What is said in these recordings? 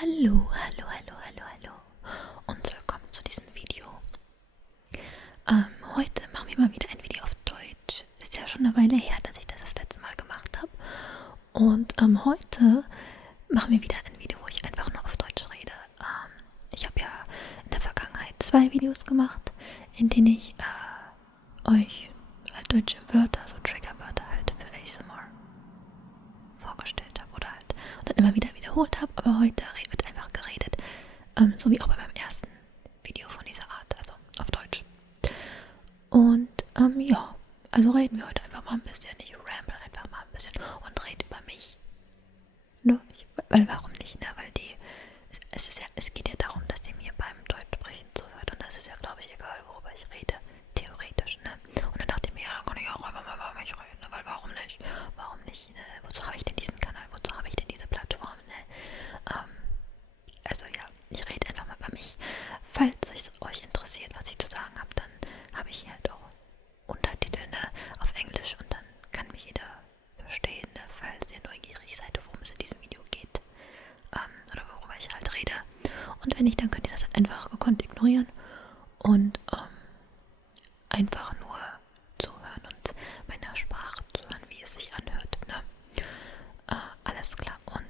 Hallo, hallo, hallo, hallo, hallo und willkommen zu diesem Video. Heute machen wir mal wieder ein Video auf Deutsch. Ist ja schon eine Weile her, dass ich das letzte Mal gemacht habe. Und heute machen wir wieder ein Video, wo ich einfach nur auf Deutsch rede. Ich habe ja in der Vergangenheit 2 Videos gemacht, in denen ich euch deutsche Wörter, so Triggerwörter halt für ASMR vorgestellt habe oder halt und dann immer wieder wiederholt habe, aber heute wird einfach geredet, so wie auch bei meinem ersten Video von dieser Art, also auf Deutsch. Und ja, also reden wir heute einfach mal ein bisschen, ich ramble einfach mal ein bisschen und rede über mich. Ne? Weil warum nicht, ne? Weil es geht ja darum, dass ihr mir beim Deutschsprechen zuhört und das ist ja, glaube ich, egal, worüber ich rede, theoretisch, ne? Und dann dachte ich mir, ja, dann kann ich auch einfach mal über mich reden, ne? Weil warum nicht? Warum nicht, ne? Wozu habe ich denn diesen Kanal? Wozu habe ich denn diese Plattform, ne? Also ja, ich rede einfach mal über mich. Falls es euch interessiert, was ich zu sagen habe, dann habe ich hier halt auch Untertitel, ne, auf Englisch und dann kann mich jeder verstehen, ne, falls ihr neugierig seid, worum es in diesem Video geht. Oder worüber ich halt rede. Und wenn nicht, dann könnt ihr das halt einfach gekonnt ignorieren und einfach nur zuhören und meiner Sprache zuhören, wie es sich anhört, ne? Alles klar. Und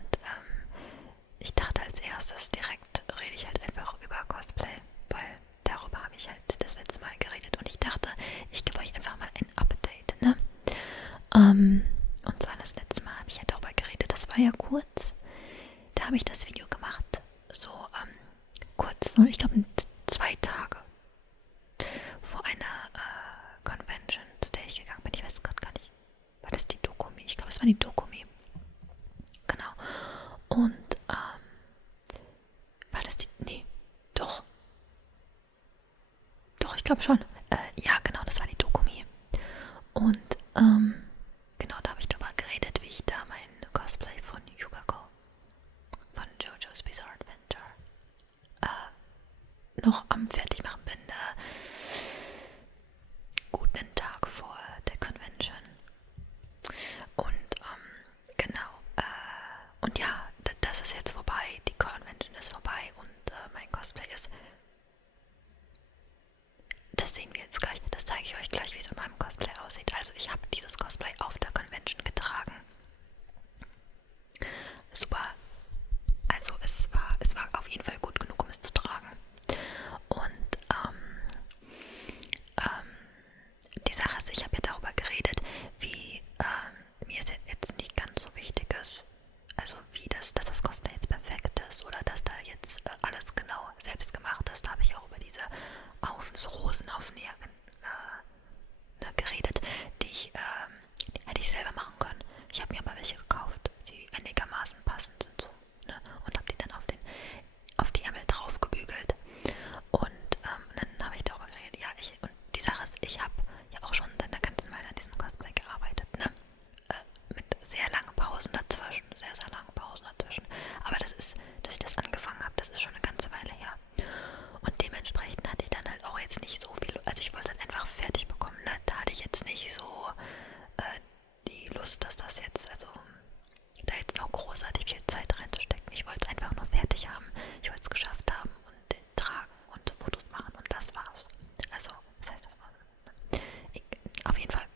ich dachte als erstes direkt rede ich halt einfach über Cosplay, weil darüber habe ich halt das letzte Mal geredet und ich dachte, ich gebe euch einfach mal ein Update, ne? Und zwar das letzte Mal habe ich halt darüber geredet, das war ja kurz, da habe ich das Video gemacht, so kurz, so ich glaube 2 Tage vor einer Convention, zu der ich gegangen bin, ich weiß gerade gar nicht, war das die Dokumi? Ich glaube, es war die Dokumi, genau. Und war das die, nee, doch, ich glaube schon. Ja, genau, das war die Dokumi. Und, genau, da habe ich drüber geredet, wie ich da mein Cosplay von Yukako, von JoJo's Bizarre Adventure, noch am Fertigmachen bin, gut einen Tag vor der Convention. Und, genau, und ja, das ist jetzt vorbei, die Convention ist vorbei und mein Cosplay ist. Das sehen wir jetzt gleich. Das zeige ich euch gleich, wie es mit meinem Cosplay aussieht. Also ich habe dieses Cosplay auf der Convention getragen. Super. Also es war auf jeden Fall gut genug, um es zu tragen. Und die Sache ist, ich habe ja darüber geredet, wie mir es jetzt nicht ganz so wichtig ist. Also wie dass das Cosplay jetzt perfekt ist oder dass da jetzt alles genau selbst gemacht ist. Da habe ich auch über diese so Rosenaufnäher geredet, die hätte ich selber machen können. Ich habe mir aber welche gekauft, die einigermaßen passend sind so, ne? Und habe die dann auf die Ärmel drauf gebügelt. Und dann habe ich darüber geredet, ja, und die Sache ist, ich habe ja auch schon seit einer ganzen Weile an diesem Cosplay gearbeitet, ne? Mit sehr langen Pausen dazwischen, sehr, sehr langen Pausen dazwischen. Aber dass ich das angefangen habe, das ist schon eine ganze Weile her. Und dementsprechend hatte ich dann halt auch jetzt nicht so viel, also ich wollte es halt einfach fertig bekommen, ne? Da hatte ich jetzt nicht so die Lust, dass das jetzt, also da jetzt noch großartig viel Zeit reinzustecken. Ich wollte es einfach nur fertig haben. Ich wollte es geschafft haben und tragen und Fotos machen und das war's. Also, das heißt, das war's. Auf jeden Fall.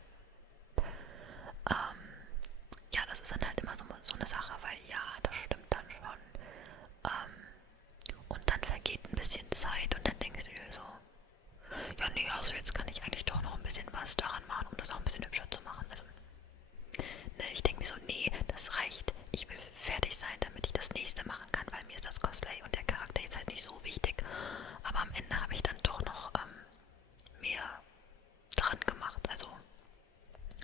Ja, das ist dann halt immer so eine Sache, weil ja, das stimmt dann schon. Und dann vergeht ein bisschen Zeit und dann denkst du dir so, ja, nee, also jetzt kann ich eigentlich doch noch ein bisschen was daran machen, um das auch ein bisschen hübscher zu machen. Also, ne, ich denke mir so, nee, das reicht. Ich will fertig sein, damit ich das nächste machen kann, weil mir ist das Cosplay und der Charakter jetzt halt nicht so wichtig. Aber am Ende habe ich dann doch noch mehr dran gemacht. Also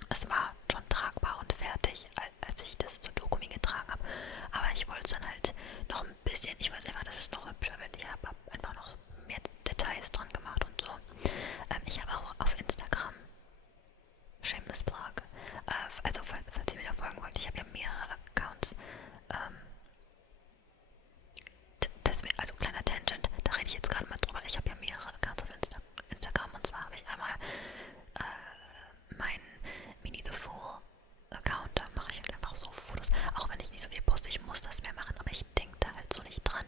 es war schon tragbar und fertig, als ich das zur Dokumi getragen habe. Aber ich wollte es dann halt noch ein bisschen, ich weiß einfach, dass es noch hübscher wird. Ich habe einfach noch mehr Details dran gemacht und so. Ich habe auch auf Instagram Shameless Plug. Also falls ihr mir da folgen wollt, ich habe ja mehrere Accounts. Also kleiner Tangent, da rede ich jetzt gerade mal drüber. Ich habe ja mehrere Accounts auf Instagram und zwar habe ich einmal meinen Mini the Fool Account, da mache ich halt einfach so Fotos. Auch wenn ich nicht so viel poste, ich muss das mehr machen, aber ich denke da halt so nicht dran.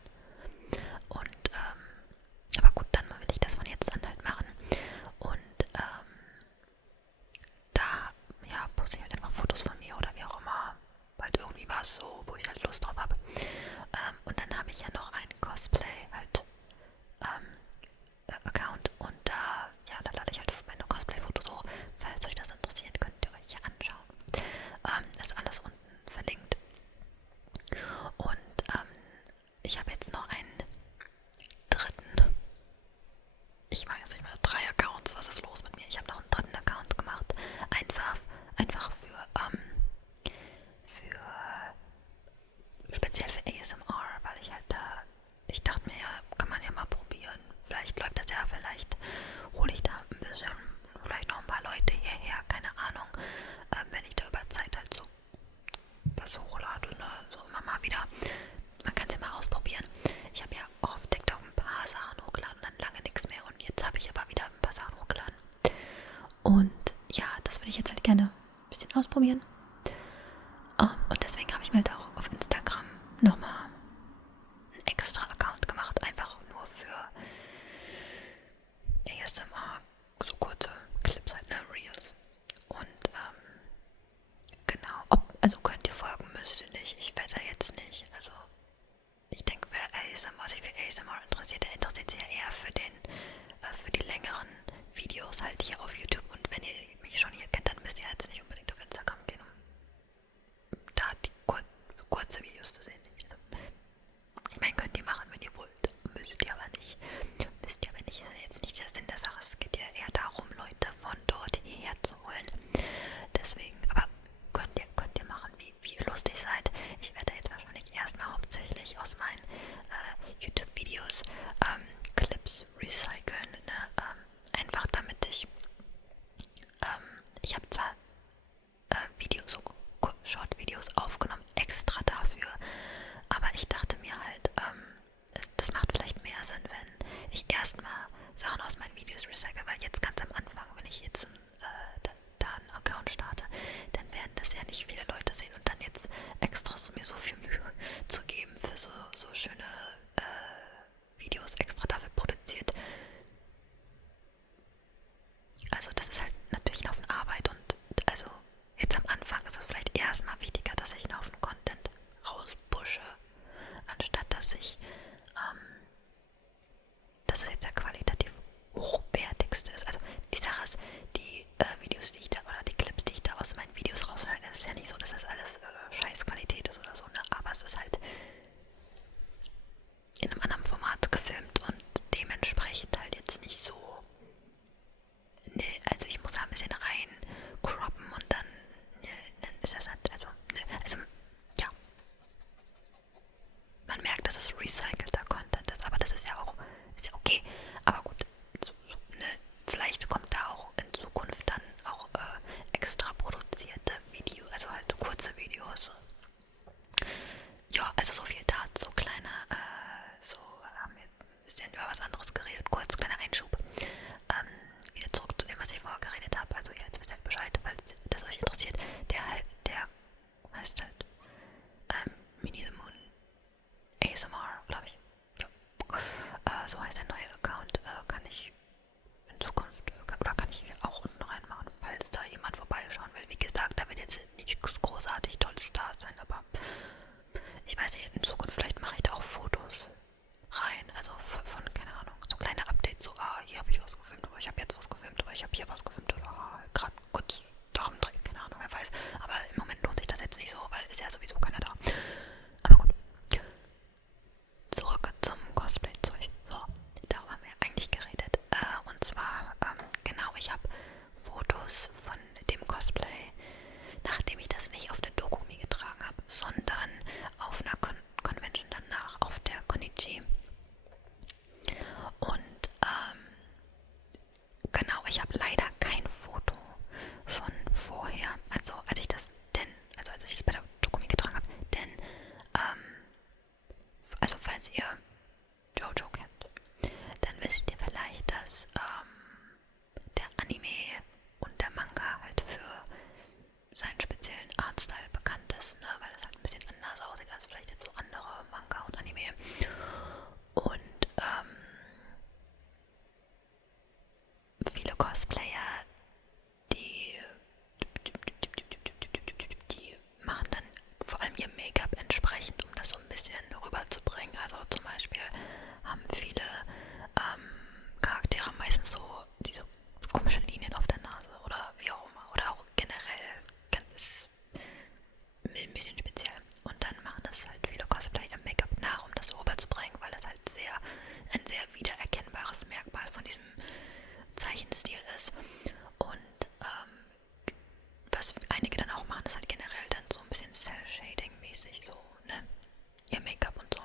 ausprobieren. Und deswegen habe ich mir halt auch auf Instagram nochmal einen extra Account gemacht, einfach nur für ASMR, so kurze Clips halt, ne, Reels. Und genau, also könnt ihr folgen, müsst ihr nicht, ich wette jetzt nicht, also ich denke, wer sich für ASMR interessiert, der interessiert sich ja eher für die längeren Videos halt hier auf YouTube. Und wenn ihr mich schon hier kennt, dann müsst ihr jetzt nicht unbedingt auf Instagram gehen, um da die kurze Videos zu sehen. Also, ich meine, könnt ihr machen, wenn ihr wollt. Müsst ihr aber nicht. Müsst ihr aber nicht. Das ist jetzt nicht der Sinn der Sache. Es geht ja eher darum, Leute von dort hierher zu holen. Deswegen, aber könnt ihr machen, wie ihr lustig seid. Ich werde jetzt wahrscheinlich erstmal hauptsächlich aus meinen YouTube-Videos Clips recyceln. Ne? Einfach damit ich habe zwar Videos, so Short-Videos aufgenommen, extra dafür, aber ich dachte mir halt, das macht vielleicht mehr Sinn, wenn ich erstmal Sachen aus meinen Videos recycle, weil jetzt ganz am Anfang, wenn ich jetzt da einen Account starte, dann werden das ja nicht viele Leute sehen und dann jetzt extra mir so viel Mühe zu geben für so schöne Videos extra dafür produziert. Also das ist halt natürlich ein Haufen Arbeit und also jetzt am Anfang ist es vielleicht erstmal wichtiger, dass ich einen Haufen Content rauspushe, anstatt dass dass es jetzt der qualitativ hochwertigste ist. Also die Sache ist, die Videos, die ich da, oder die Clips, die ich da aus meinen Videos rausschneide, ist ja nicht so, dass das alles Scheißqualität ist oder so, ne? Aber es ist halt in einem anderen Format gefilmt und dementsprechend halt jetzt nicht so. Ne, also ich muss da ein bisschen rein croppen und dann ist das halt, also ja, man merkt, dass es recycelter Content ist, aber das ist ja okay, aber gut, ne, vielleicht kommt da auch in Zukunft dann auch extra produzierte Videos, also halt kurze Videos. Ja, also so viel dazu, haben wir ein bisschen über was anderes geredet, kurz, kleiner Einschub. Wieder zurück zu dem, was ich vorher geredet habe. Also ja, jetzt wisst ihr halt Bescheid, falls das euch interessiert. Der heißt halt Mini the Moon ASMR, glaube ich. Ja. So heißt der neue Account. Kann ich in Zukunft, oder kann ich hier auch unten reinmachen, falls da jemand vorbeischauen will. Wie gesagt, da wird jetzt nichts großartig Tolles da sein, aber ich weiß nicht, in Zukunft vielleicht mache ich da auch Fotos rein, also von keine Ahnung, so kleine Updates, so, hier habe ich was gefilmt, oder ich habe jetzt was gefilmt, oder ich habe hier was gefilmt, oder gerade kurz darum drehen, keine Ahnung, wer weiß, aber im Moment lohnt sich das jetzt nicht so, weil ist ja sowieso keiner da. Aber gut, zurück zum Cosplay-Zeug. So, darüber haben wir eigentlich geredet, und zwar, genau, ich habe Fotos von dem Cosplay, nachdem ich das nicht auf der Doku mir getragen habe, sondern auf einer Convention danach, auf der Konichi. Und genau, ich habe leider kein Foto von vorher, also als ich es bei der Doku mir getragen habe, denn also falls ihr Jojo kennt, dann wisst ihr vielleicht, dass der Anime und der Manga halt für seinen speziellen Artstyle bekannt ist, ne? Weil es halt ein bisschen anders aussieht als vielleicht jetzt so andere Manga und Anime. Und viele Cosplayer, die machen dann vor allem ihr Make-up entsprechend, um das so ein bisschen rüberzubringen. Also zum Beispiel haben viele Charaktere meistens so diese komischen Linien auf der Nase oder wie auch immer. Oder auch generell ganz ein bisschen speziell. Und dann machen das halt viele Cosplayer im Make-up nach, um das so rüberzubringen, weil das halt ein sehr wiedererkennbares Merkmal von diesem Zeichenstil ist. Und was einige dann auch machen, ist halt generell dann so ein bisschen Cell-Shading-mäßig, so, ne? Ihr Make-up und so.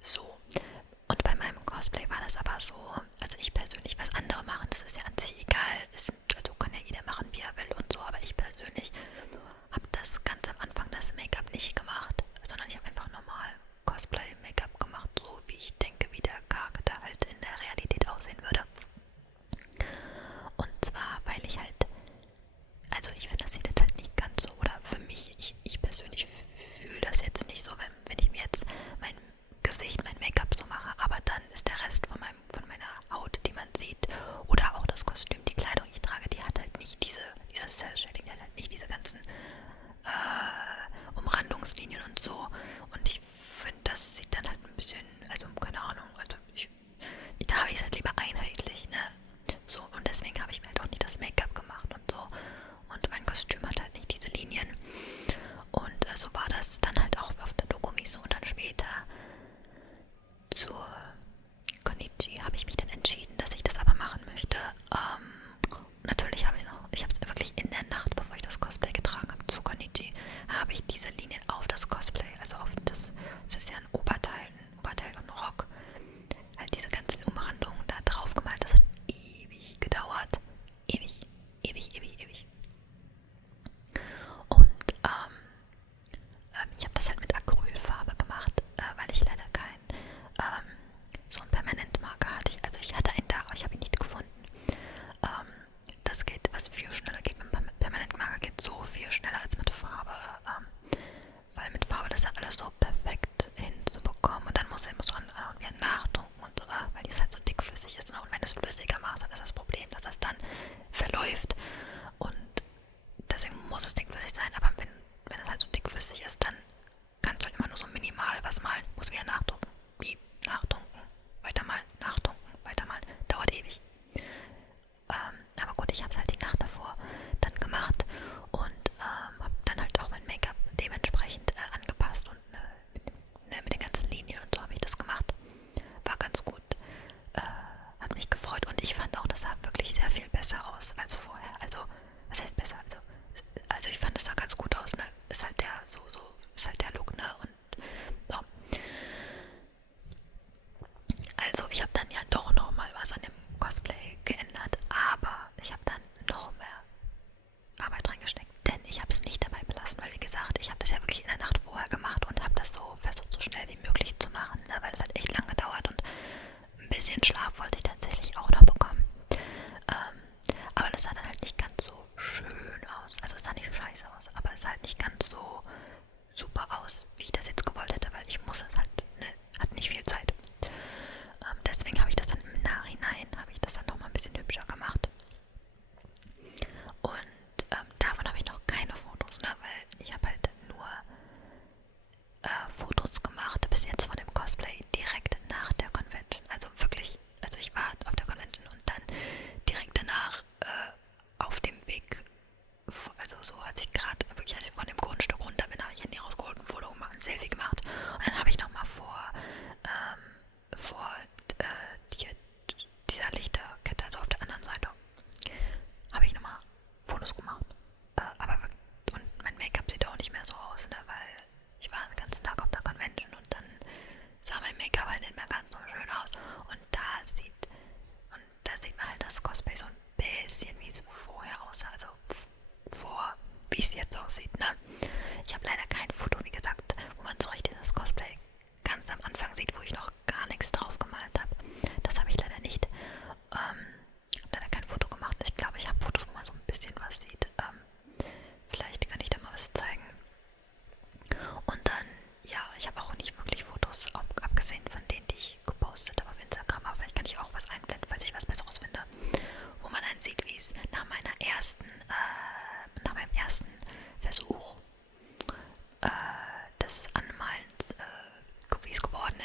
So. Und bei meinem Cosplay war das aber so, also ich persönlich, was andere machen, das ist ja an sich egal. Also kann ja jeder machen, wie er will und so, aber ich persönlich habe das ganz am Anfang das Make-up nicht gemacht, sondern ich habe einfach normal Cosplay-Make-up gemacht, so wie ich denke, wie der Charakter halt in der Realität aussehen würde. Und zwar, weil ich halt, also ich finde, das sieht jetzt halt nicht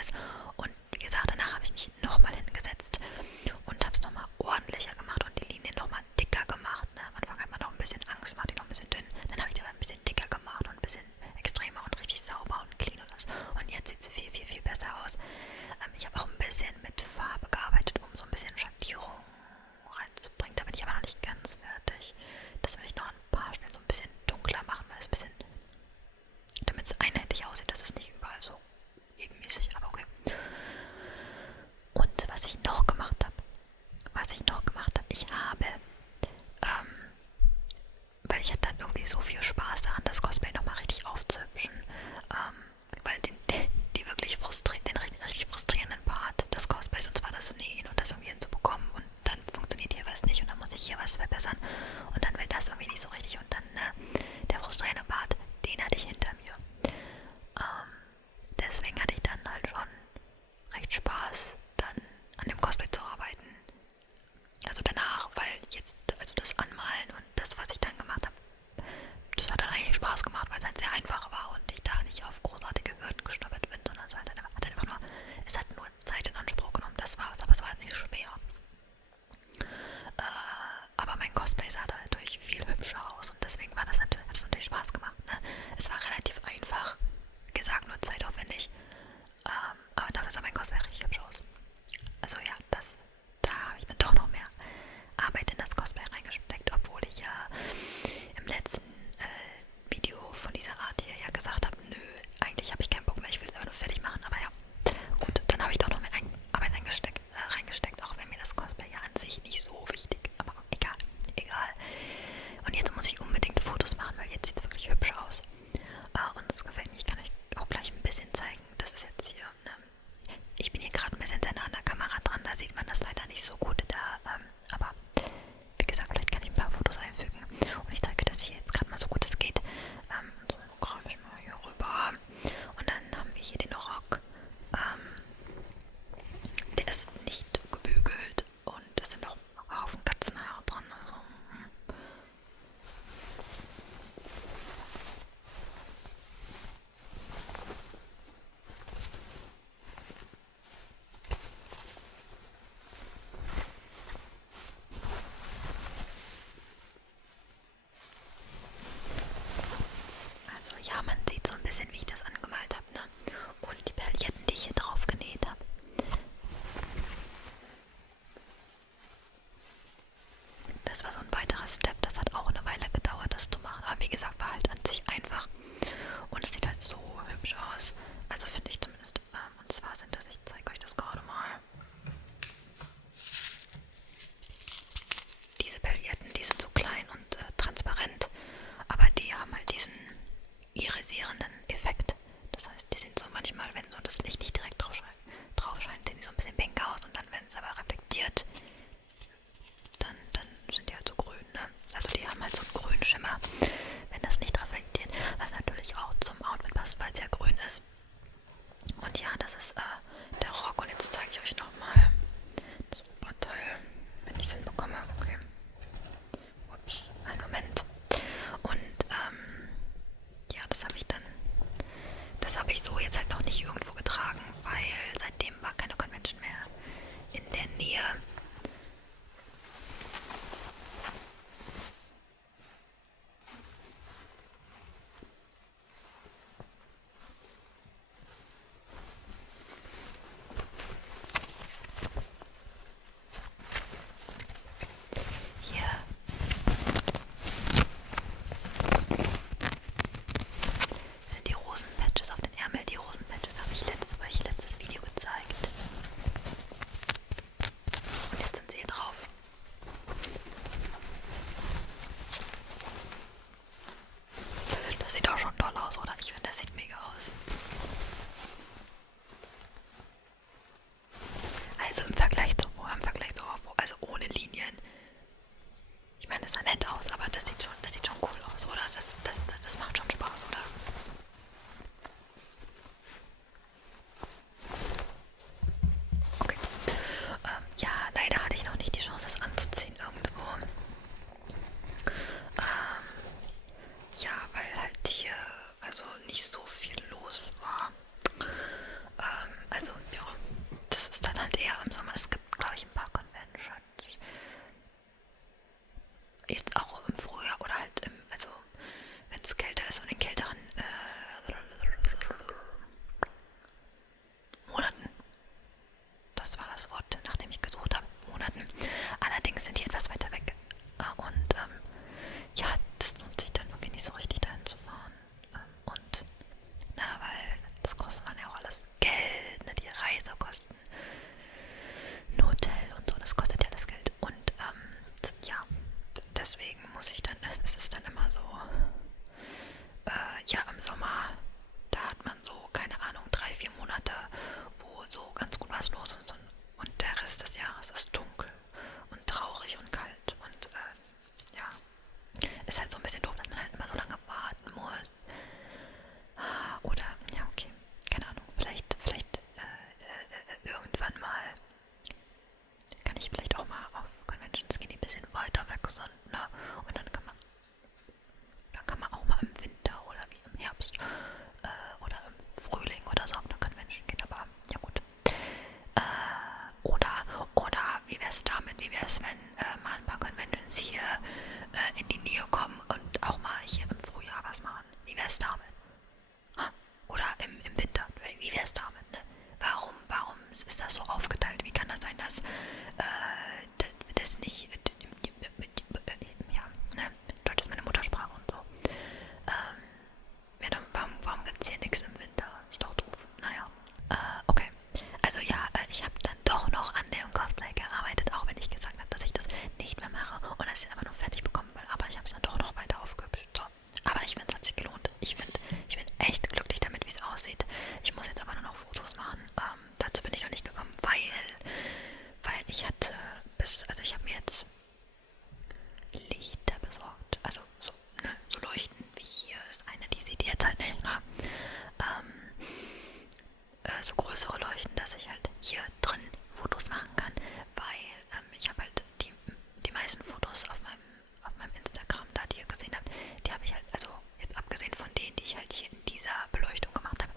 ist. Und wie gesagt, danach habe ich mich nochmal hingesetzt und habe es nochmal ordentlicher gemacht und die Linien nochmal dicker gemacht. Ne? Am Anfang hat man noch ein bisschen Angst, macht die noch ein bisschen dünn. Dann habe ich die aber ein bisschen dicker gemacht und ein bisschen extremer und richtig sauber und clean und alles. Und jetzt sieht es viel, viel, viel besser aus. Ich habe auch ein bisschen mit Farbe gearbeitet, um so ein bisschen Schattierung reinzubringen. Da bin ich aber noch nicht ganz fertig. Das will ich noch an ein paar Stellen so ein bisschen dunkler machen, weil es ein bisschen, damit es einheitlich aussieht, dass es nicht überall so ebenmäßig, aber okay. größere Leuchten, dass ich halt hier drin Fotos machen kann, weil ich habe halt die meisten Fotos auf meinem Instagram, da die ihr gesehen habt, die habe ich halt, also jetzt abgesehen von denen, die ich halt hier in dieser Beleuchtung gemacht habe,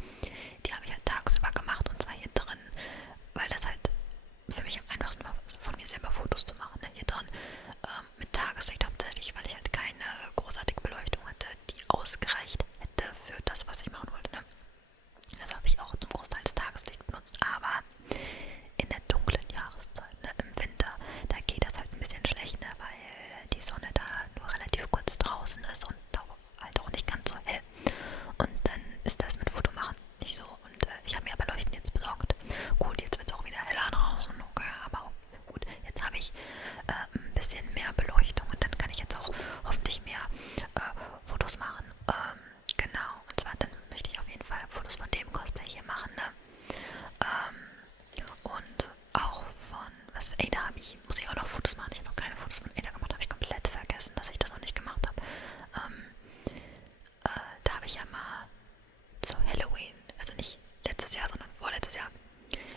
die habe ich halt tagsüber gemacht und zwar hier drin, weil das halt für mich am einfachsten war, von mir selber Fotos zu machen, ne? Hier drin mit Tageslicht hauptsächlich, weil ich halt keine großartige Beleuchtung hatte, die ausgereicht hätte für das, was ich machen wollte, ne? Also habe ich auch zum Großteil das Tageslicht benutzt, aber in der dunklen Jahreszeit, ne, im Winter, da geht das halt ein bisschen schlechter, weil die Sonne da nur relativ kurz draußen ist und halt auch nicht ganz so hell. Und dann ist das mit Fotomachen nicht so. Und ich habe mir aber Leuchten jetzt besorgt. Gut, jetzt wird es auch wieder heller draußen, okay, aber gut, jetzt habe ich ein bisschen mehr Beleuchtung und dann kann ich jetzt auch hoffentlich mehr Fotos machen. Genau, und zwar dann möchte ich auf jeden Fall Fotos von dem Cosplay hier machen, ne? Und auch von, Ada habe ich, muss ich auch noch Fotos machen. Ich habe noch keine Fotos von Ada gemacht, habe ich komplett vergessen, dass ich das noch nicht gemacht habe. Da habe ich ja mal zu Halloween, also nicht letztes Jahr, sondern vorletztes Jahr,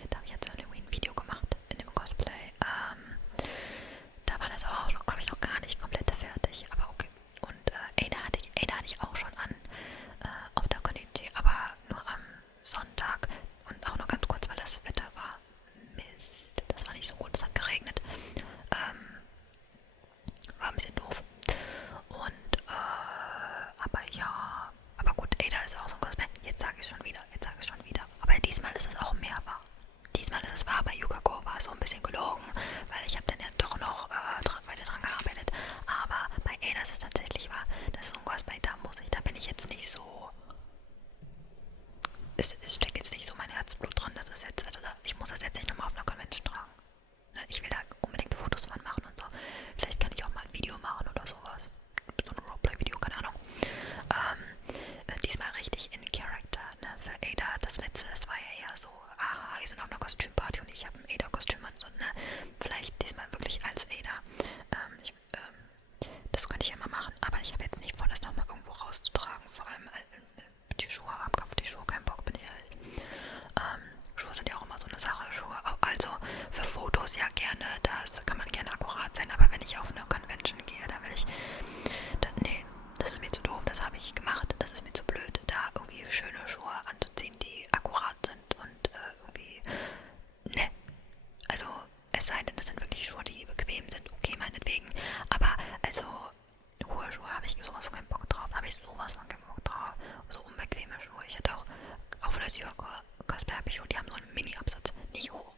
da habe ich ja zu Halloween ein Video gemacht in dem Cosplay. Da war das aber auch, glaube ich, noch gar nicht komplett fertig, aber okay. Und Ada hatte ich auch schon an auf der Community, aber nur am Sonntag und auch nur ganz kurz, weil das Wetter war Mist. Das war nicht so gut, es hat geregnet. War ein bisschen doof. Und, aber ja, aber gut, Ada ist auch so ein Cosplay. Jetzt sage ich es schon wieder, Aber diesmal ist es auch mehr wahr. Diesmal ist es wahr, bei Yukako war es so ein bisschen gelogen, weil ich habe dann ja doch noch weiter dran gearbeitet. Aber bei Ada ist es tatsächlich wahr. Das ist so ein Cosplay, da bin ich jetzt nicht so. Es steckt jetzt nicht so mein Herzblut dran, das ist jetzt, also ich muss das jetzt nicht nochmal auf einer Convention tragen. Ich will da unbedingt Fotos von machen und so. Vielleicht kann ich auch mal ein Video machen oder sowas. So ein Roleplay-Video, keine Ahnung. Diesmal richtig in Character, ne? Für Ada, das letzte, das war ja eher so, wir sind auf einer Kostümparty und ich habe ein Ada-Kostüm an, so, ne? Vielleicht diesmal wirklich als Ada. Das könnte ich ja mal machen, aber ich habe jetzt nicht vor, das nochmal irgendwo rauszutragen. Vor allem die Schuhe, auf die Schuhe keinen Bock, bin ich ehrlich. Schuhe sind ja auch immer so eine Sache. Schuhe, also für Fotos ja gerne, das kann man gerne akkurat sein, aber wenn ich auf eine Convention gehe, da will ich, nee, das ist mir zu doof, das habe ich gemacht, das ist mir zu blöd, da irgendwie schöne Schuhe anzuziehen, die akkurat sind und irgendwie, ne, also es sei denn, das sind wirklich Schuhe, die bequem sind, okay, meinetwegen, aber also hohe Schuhe habe ich sowas von keinen Bock drauf, so unbequeme Schuhe, ich hatte auch für das Cosplay habe ich Schuhe, die haben so einen Mini-Absatz, nicht hoch,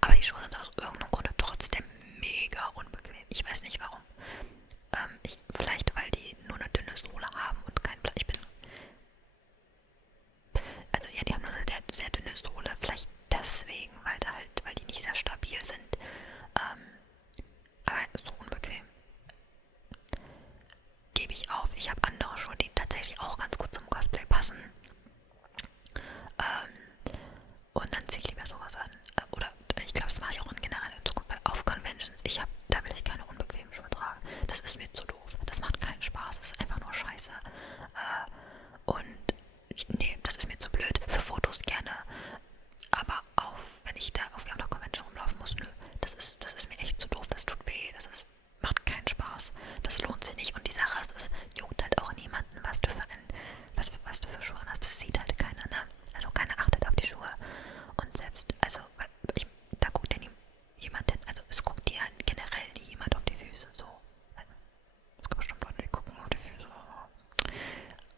aber die Schuhe sind aus irgendeinem Grunde trotzdem mega unbequem, ich weiß nicht warum, vielleicht weil die nur eine dünne Sohle haben und kein Blatt, also ja, die haben nur sehr, sehr dünne Sohle, vielleicht deswegen, weil die nicht sehr stabil sind, aber so unbequem. Gebe ich auf. Ich habe andere Schuhe, die tatsächlich auch ganz gut zum Cosplay passen. Und dann ziehe ich lieber sowas an. Oder ich glaube, das mache ich auch in generell in Zukunft, weil auf Conventions, da will ich keine unbequemen Schuhe tragen. Das ist mir zu doof. Das macht keinen Spaß. Das ist einfach nur scheiße. Nee, das ist mir zu blöd. Für Fotos gerne. Aber wenn ich da irgendwie auf der Convention rumlaufen muss, nö. Das ist mir echt zu doof. Das tut weh. Macht keinen Spaß. Das lohnt sich nicht. Und die Sache ist, es juckt halt auch niemanden, was du für Schuhe hast. Das sieht halt keiner, ne? Also keiner achtet auf die Schuhe. Und selbst, also, da guckt ja jemand hin. Also es guckt dir generell nie jemand auf die Füße. So. Also, es gibt bestimmt Leute, die gucken auf die Füße.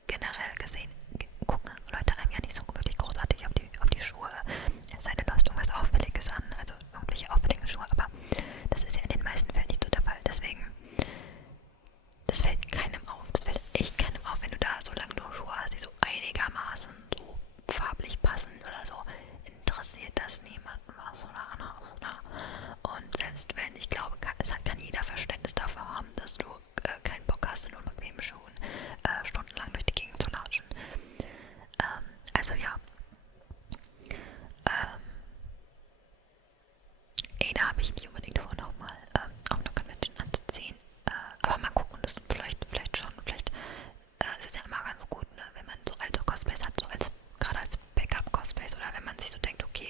Generell gesehen gucken Leute einem ja nicht so wirklich großartig auf die Schuhe. Es sei denn, du hast irgendwas Auffälliges an, also irgendwelche auffälligen Schuhe, aber das ist ja in den meisten Fällen nicht so der Fall. Deswegen, das fällt keinem auf. Das fällt echt keinem auf, wenn du da so lange nur Schuhe hast, die so einigermaßen so farblich passen oder so. Interessiert das niemanden, was du da anhast, ne? Und selbst wenn, ich glaube, kann jeder Verständnis dafür haben, dass du keinen Bock hast, in unbequemen Schuhen stundenlang durch die Gegend zu latschen. Also ja. Ada habe ich nicht unbedingt vor, nochmal auf einer Convention anzuziehen. Aber mal gucken, das vielleicht schon. Vielleicht ist es ja immer ganz gut, ne, wenn man so alte Cosplays hat, so gerade als Backup-Cosplays oder wenn man sich so denkt, okay,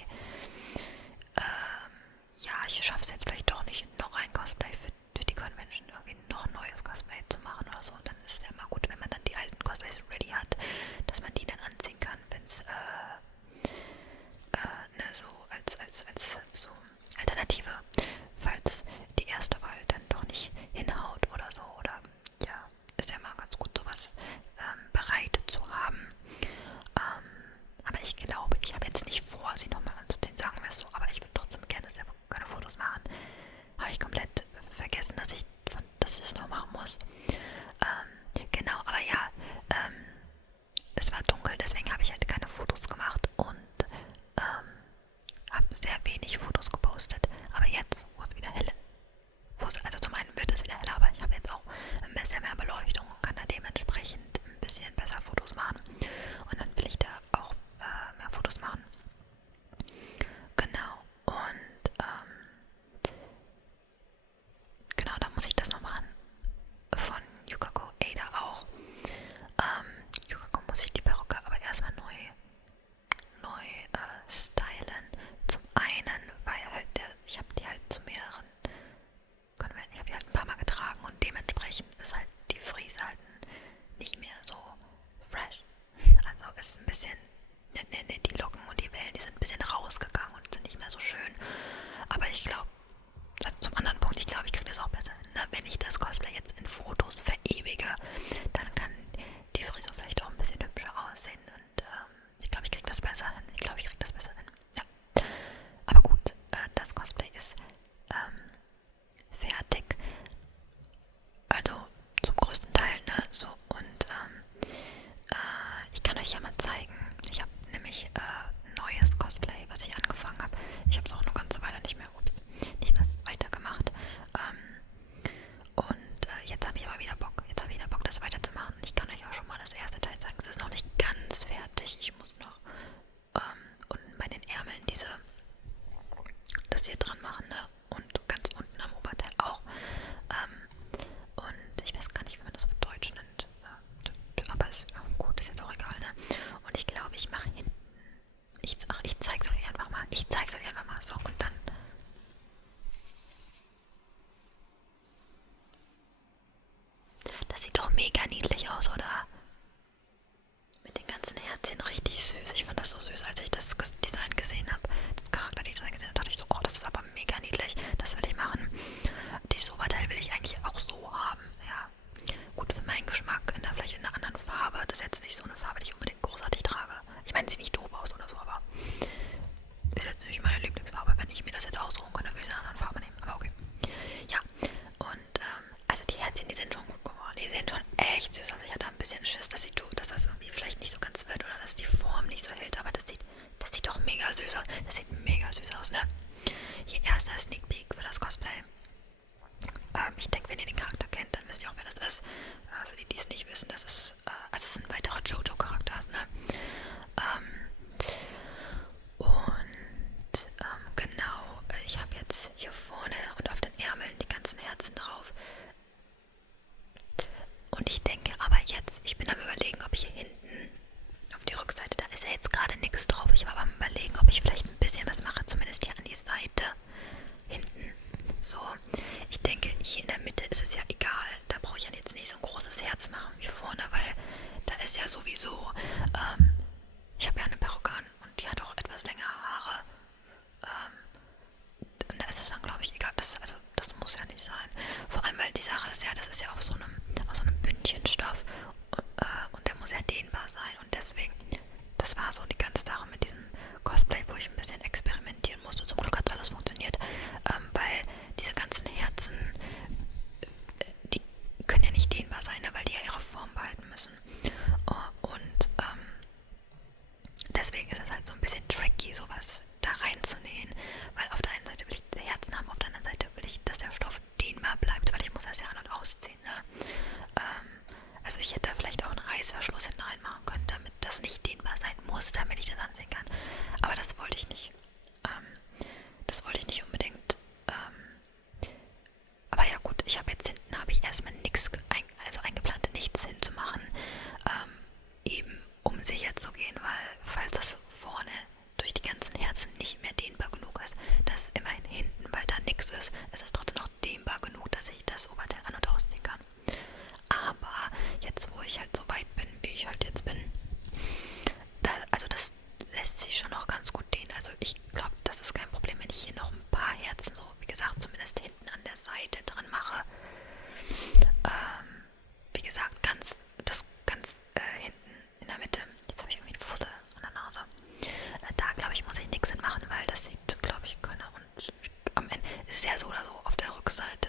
wenig Fotos gepostet. Aber jetzt, wo es wieder hell ist, also zum einen wird es wieder heller, aber ich habe jetzt auch ein bisschen mehr Beleuchtung und kann da dementsprechend ein bisschen besser Fotos machen. Und dann will ich da auch mehr Fotos machen. Genau. Und genau, da muss ich das noch machen. Von Yukako Ada auch. Yukako muss ich die Perücke aber erstmal neu stylen. Zum einen, weil halt ich habe die halt zu mehreren, ich habe die halt ein paar Mal getragen und dementsprechend ist halt die Frise halt nicht mehr so fresh. Also ist ein bisschen, die Locken und die Wellen, die sind ein bisschen rausgegangen und sind nicht mehr so schön. Aber ich glaube, also zum anderen Punkt, ich glaube, ich kriege das auch besser hin. Ne? Wenn ich das Cosplay jetzt in Fotos verewige, dann kann die Frise vielleicht auch ein bisschen hübscher aussehen. Und ich glaube, ich kriege das besser hin. Ja. Aber gut, das Cosplay ist fertig. Also zum größten Teil, ne? So, und ich kann euch ja mal zeigen. Ich habe nämlich neues Cosplay, was ich angefangen habe. Ich habe es auch eine ganze Weile nicht mehr weitergemacht. Und jetzt habe ich aber wieder Bock. Das weiterzumachen. Ich kann euch auch schon mal das erste Teil zeigen. Es ist noch nicht ganz fertig. Ich muss noch unten bei den Ärmeln das hier dran machen, ne? Und ganz unten am Oberteil auch. Und ich weiß gar nicht, wie man das auf Deutsch nennt. Aber ist gut, ist jetzt auch egal, ne? Und ich glaube, ich mache hinten. Ich zeig's euch einfach mal. So, und dann. Das sieht doch mega niedlich aus, oder? Mit den ganzen Herzchen richtig süß. Ich fand das so süß, als ich das Design gesehen habe. Das Charakterdesign gesehen habe, dachte ich so, oh, das ist aber mega niedlich. Das will ich machen. Dieses Oberteil will ich eigentlich auch so haben, ja. Gut, für meinen Geschmack, vielleicht in einer anderen Farbe. Das ist jetzt nicht so eine Farbe, die ich unbedingt großartig trage. Ich meine, sieht nicht doof aus oder so, aber ist jetzt nicht meine Lieblingsfarbe. Wenn ich mir das jetzt aussuchen könnte, würde ich eine andere Farbe nehmen. Aber okay. Ja, und also die Herzchen, die sind schon gut geworden. Die sehen schon echt süß aus. Ich hatte ein bisschen Schiss, dass das irgendwie vielleicht nicht so ganz wird oder dass die Form nicht so hält. Aber das sieht doch mega süß aus. Das sieht mega süß aus, ne? Hier erster Sneak Peek für das Cosplay. Ich denke, wenn ihr den Charakter kennt, dann wisst ihr auch, wer das ist. Für die, die es nicht wissen, das ist, also es ist ein weiterer Jojo-Charakter, ne? Genau, ich habe jetzt hier vorne und auf den Ärmeln die ganzen Herzen drauf. Und ich denke aber jetzt, ich bin am Überlegen, ob ich hier hinten auf die Rückseite, da ist ja jetzt gerade nichts drauf. Ich war aber am Überlegen, ob ich vielleicht ein bisschen was mache, zumindest hier an die Seite. Hinten. So. Ich denke, hier in der Mitte ist es ja egal. Da brauche ich ja jetzt nicht so ein großes Herz machen wie vorne, weil da ist ja sowieso, ich habe ja eine Perücke an und die hat auch etwas längere Haare. Und da ist es dann, glaube ich, egal. Das muss ja nicht sein. Vor allem, weil die Sache ist ja, das ist ja aus so einem Bündchenstoff und der muss ja dehnbar sein. Und deswegen, das war so die ganze Sache mit diesem Cosplay, wo ich ein bisschen experimentieren musste. Zum Glück hat alles funktioniert, weil diese ganzen Herzen, die können ja nicht dehnbar sein, ne, weil die ja ihre Form behalten müssen. Und deswegen ist es halt so ein bisschen tricky, sowas da reinzunähen, weil auf der einen Seite will ich die Herzen haben, auf der anderen Seite will ich, dass der Stoff dehnbar bleibt, weil ich muss das ja an- und ausziehen, ne? Also ich hätte da vielleicht auch einen Reißverschluss hinten reinmachen können, damit das nicht dehnbar sein muss, damit ich das ansehen kann. Aber das wollte ich nicht. Unbedingt. Aber ja gut, ich habe jetzt hinten erstmal nichts, also eingeplant, nichts hinzumachen. Eben um sicher zu gehen, weil falls das vorne durch die ganzen Herzen nicht mehr dehnbar genug ist, dass immerhin hinten, weil da nichts ist, ist es trotzdem noch dehnbar genug, dass ich das Oberteil an- und ausziehen kann. Aber jetzt, wo ich halt so weit bin, wie ich halt jetzt bin, also das lässt sich schon noch ganz gut dehnen. Also ich glaube, das ist kein Problem, wenn ich hier noch ein paar Herzen, so wie gesagt, zumindest hinten an der Seite dran mache. Wie gesagt, ganz hinten in der Mitte. Jetzt habe ich irgendwie einen Fussel an der Nase. Da, glaube ich, muss ich nichts hinmachen, weil das sieht, glaube ich, keiner. Und am Ende ist es ja so oder so auf der Rückseite.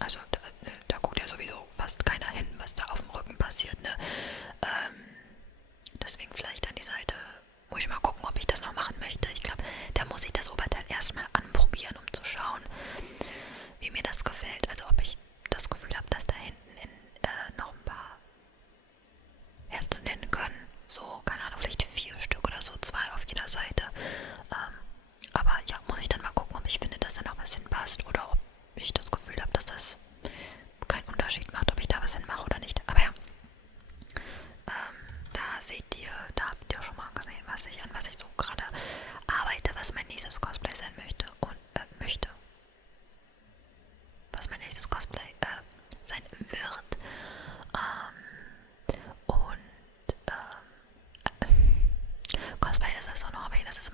Also da guckt ja sowieso fast keiner hin, was da auf dem Rücken passiert, ne? Deswegen vielleicht an die Seite, muss ich mal gucken, ob ich das noch machen möchte.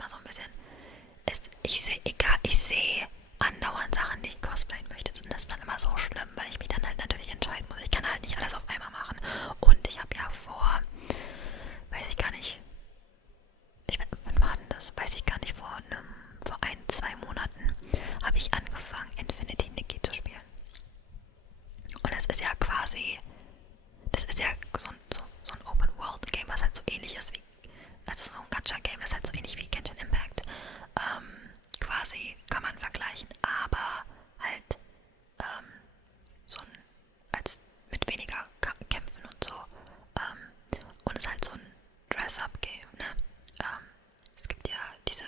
immer so ein bisschen, ich sehe andauernd Sachen, die ich cosplayen möchte. Und das ist dann immer so schlimm, weil ich mich dann halt natürlich entscheiden muss. Ich kann halt nicht alles auf einmal machen. Und ich habe ja vor, weiß ich gar nicht, wann war denn das? Weiß ich gar nicht, vor 1, 2 Monaten habe ich angefangen, Infinity Nikki zu spielen. Und das ist ja quasi, das ist ja so ein Open-World-Game, was halt so ähnlich ist wie, also so ein Gacha-Game, das ist halt so ähnlich wie Genshin Impact. Quasi kann man vergleichen, aber halt ähm, so ein, als mit weniger Kämpfen und so. Und es ist halt so ein Dress-Up-Game, ne? Es gibt ja diese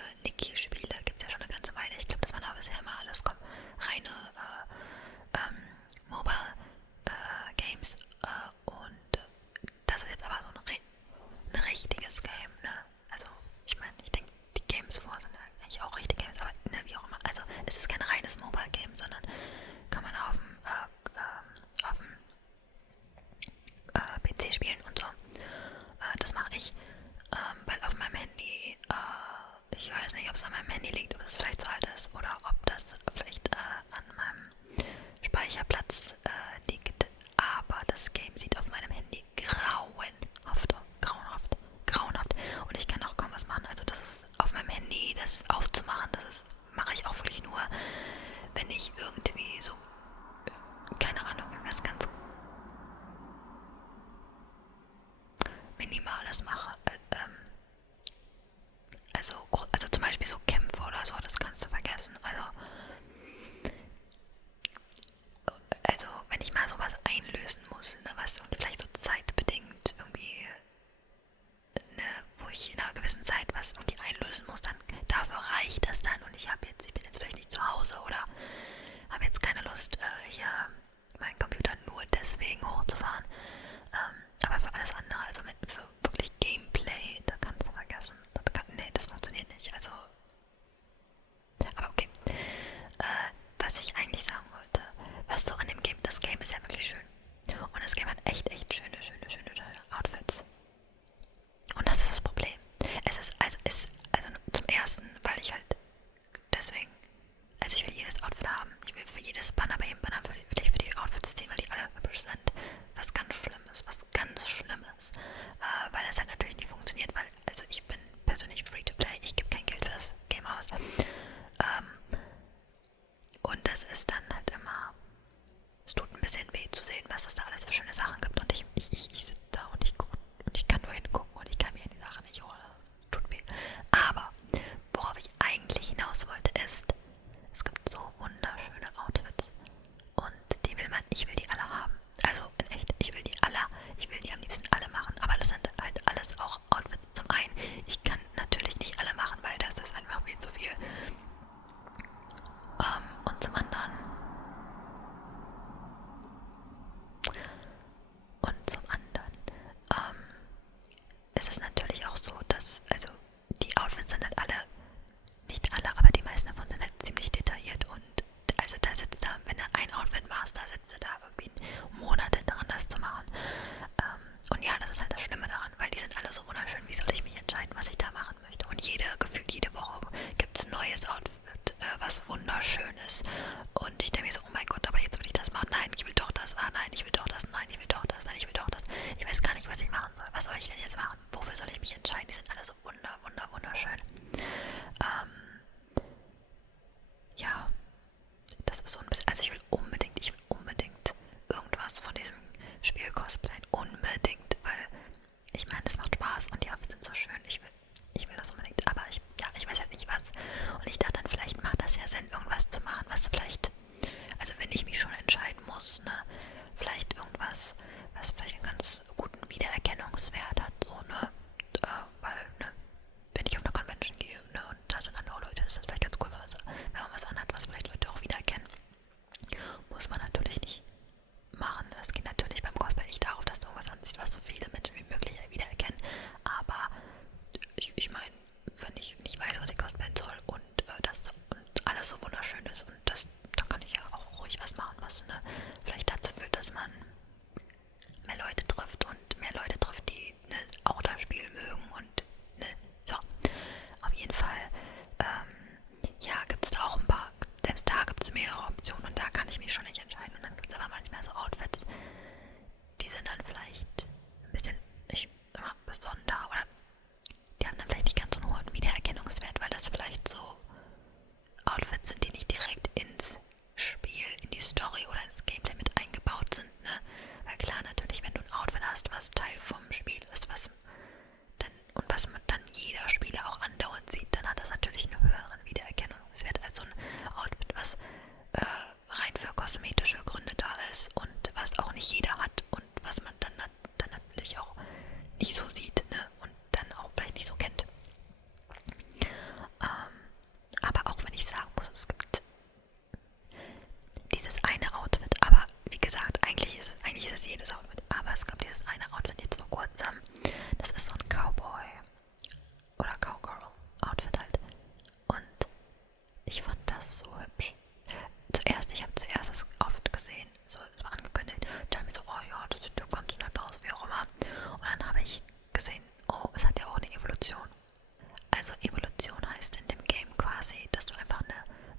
Also Evolution heißt in dem Game quasi, dass du einfach eine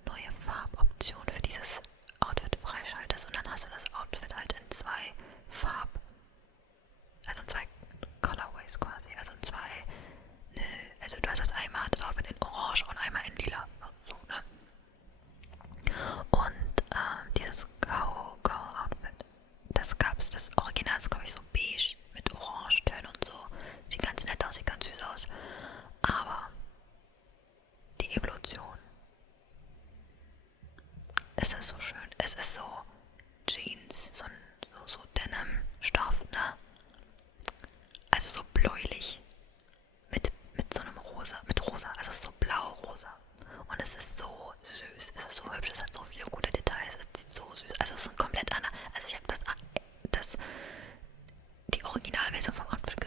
neue Farboption für dieses Outfit freischaltest und dann hast du das Outfit halt in zwei also in zwei Colorways quasi, also in zwei, ne, also du hast das Outfit in Orange und einmal in Lila, so, ne? Und dieses Cowgirl-Outfit, das Original ist glaube ich so beige mit Orangetönen und so, sieht ganz nett aus, sieht ganz süß aus, aber die Evolution, es ist so schön, es ist so Jeans, so Denim-Stoff, ne? Also so bläulich, mit so einem Rosa, mit Rosa, also so blau-rosa. Und es ist so süß, es ist so hübsch, es hat so viele gute Details, es sieht so süß, also es ist ein komplett anderer, also ich habe die Originalversion vom Outfit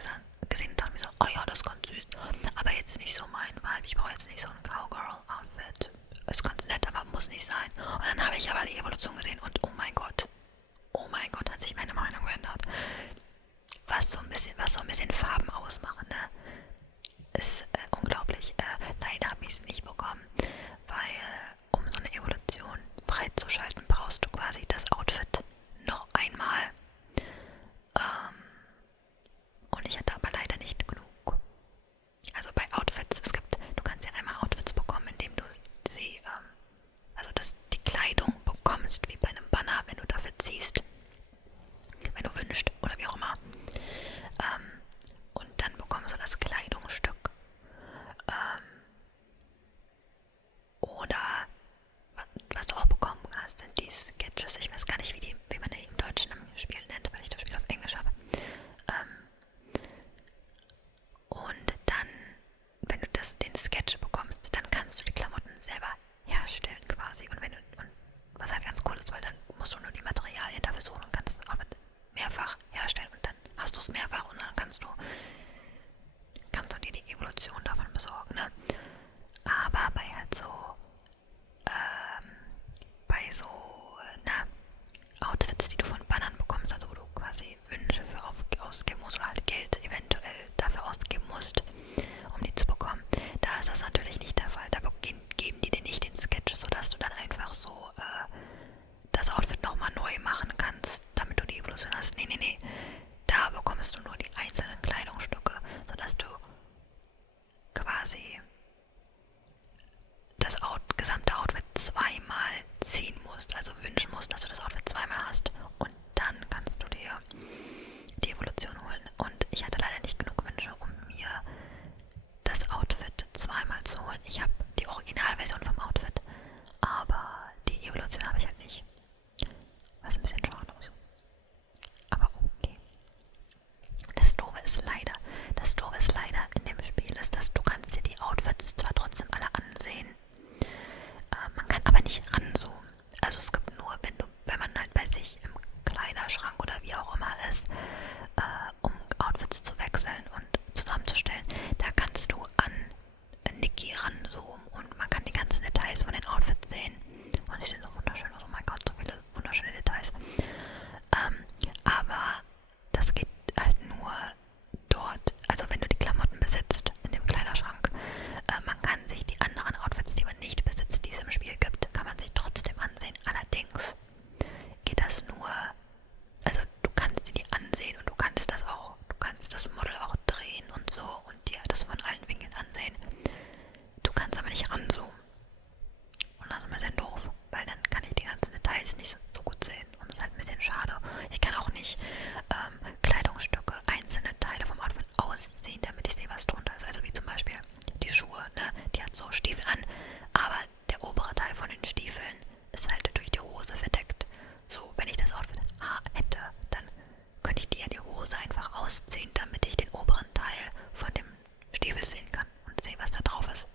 gesehen und dachte mir so, oh ja, das ist ganz süß, aber jetzt nicht so mein Vibe, ich brauche jetzt nicht so ein Cowgirl-Outfit, ist ganz nett, aber muss nicht sein. Und dann habe ich aber die Evolution gesehen und oh mein Gott, hat sich meine Meinung geändert. Was so ein bisschen Farben ausmachen, ne? Ist unglaublich. Leider habe ich es nicht bekommen, weil um so eine Evolution freizuschalten, brauchst du quasi das Outfit noch einmal. Und ich hatte aber leider nicht genug. Also bei Outfits, du kannst ja einmal Outfits bekommen, indem du sie, also dass die Kleidung bekommst, wie bei einem Banner, wenn du dafür ziehst, wenn du wünschst oder wie auch immer. Und dann bekommst du das Kleidungsstück. Oder was du auch bekommen hast, sind die Sketches. Ich weiß gar nicht, wie man die im Deutschen im Spiel nennt, weil ich das Spiel auf Englisch habe. Und dann, wenn du den Sketch bekommst, dann kannst du die Klamotten selber herstellen quasi. Und was halt ganz cool ist, weil dann musst du nur die Materialien dafür suchen und kannst es auch mehrfach herstellen und dann hast du es mehrfach und dann kannst du dir die Evolution davon besorgen, ne? Aber Outfits, die du von Bannern bekommst, also wo du quasi Wünsche für ausgeben musst oder halt Geld eventuell dafür ausgeben musst, um die zu bekommen, da ist das natürlich nicht der Fall. Da geben die dir nicht den Sketch, sodass du dann einfach so das Outfit nochmal neu machen kannst, damit du die Evolution hast. Nee. Da bekommst du nur die einzelnen Kleidungsstücke, sodass du quasi das gesamte Outfit zweimal ziehen musst, also wünschen musst, dass du das Outfit zweimal hast und dann kannst du dir die Evolution holen. Und ich hatte leider nicht genug Wünsche, um mir das Outfit zweimal zu holen. Ich habe die Originalversion vom Outfit, aber die Evolution habe ich halt nicht. Was ein bisschen schade ist. Aber okay. Das Doofe ist leider in dem Spiel ist, dass du kannst dir die Outfits zwar trotzdem alle ansehen, man kann aber nicht ranzoomen. Also es gibt nur, wenn man halt bei sich im Kleiderschrank oder wie auch immer ist, um Outfits zu wechseln und zusammenzustellen, da kannst du an Nikki ranzoomen und man kann die ganzen Details von den Outfits sehen. Und die sind so wunderschön, oh mein Gott, so viele wunderschöne Details. Aber das geht halt nur dort, also wenn du die Klamotten besitzt in dem Kleiderschrank. Man kann sich die anderen Outfits, die man nicht besitzt, die es im Spiel gibt, kann man sich trotzdem ansehen. Allerdings geht das nur, also du kannst dir die ansehen und du kannst das Model auch drehen und so und dir das von allen Winkeln ansehen. Du kannst aber nicht ranzoomen. Und das ist ein bisschen doof, weil dann kann ich die ganzen Details nicht so gut sehen. Und das ist halt ein bisschen schade. Ich kann auch nicht Kleidungsstücke, einzelne Teile vom Outfit ausziehen, damit ich sehe, was drunter ist. Also wie zum Beispiel die Schuhe, ne? Die hat so Stiefel an, aber der obere Teil von den Stiefeln ist halt durch die Hose verdeckt. So, wenn ich das Outfit hätte, dann könnte ich die Hose einfach ausziehen, damit ich den oberen Teil von dem Stiefel sehen kann und sehe, was da drauf ist.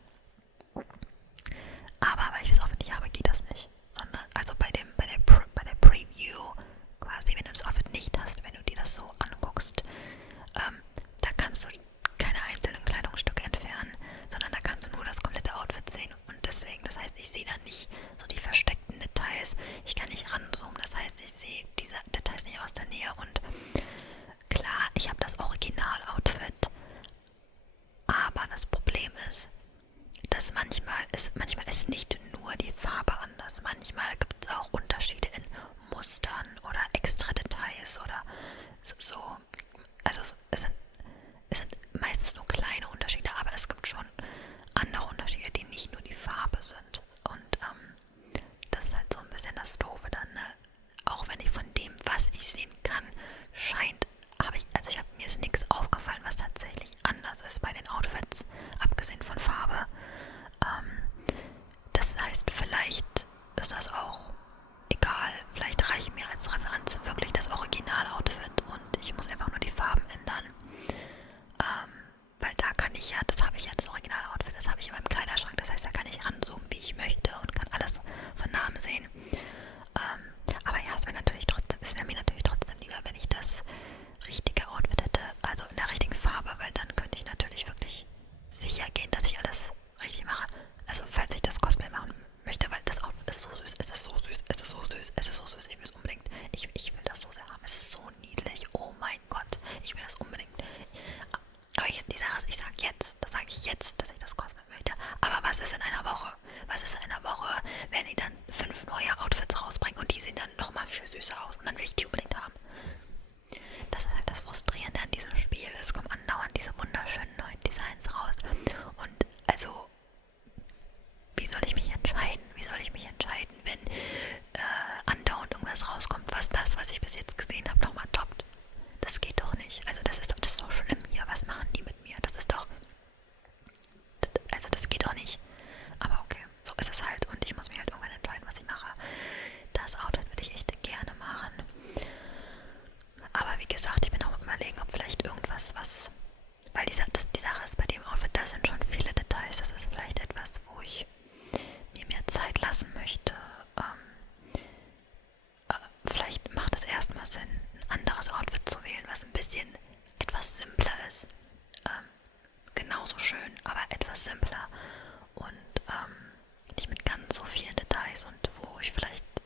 weiß und wo ich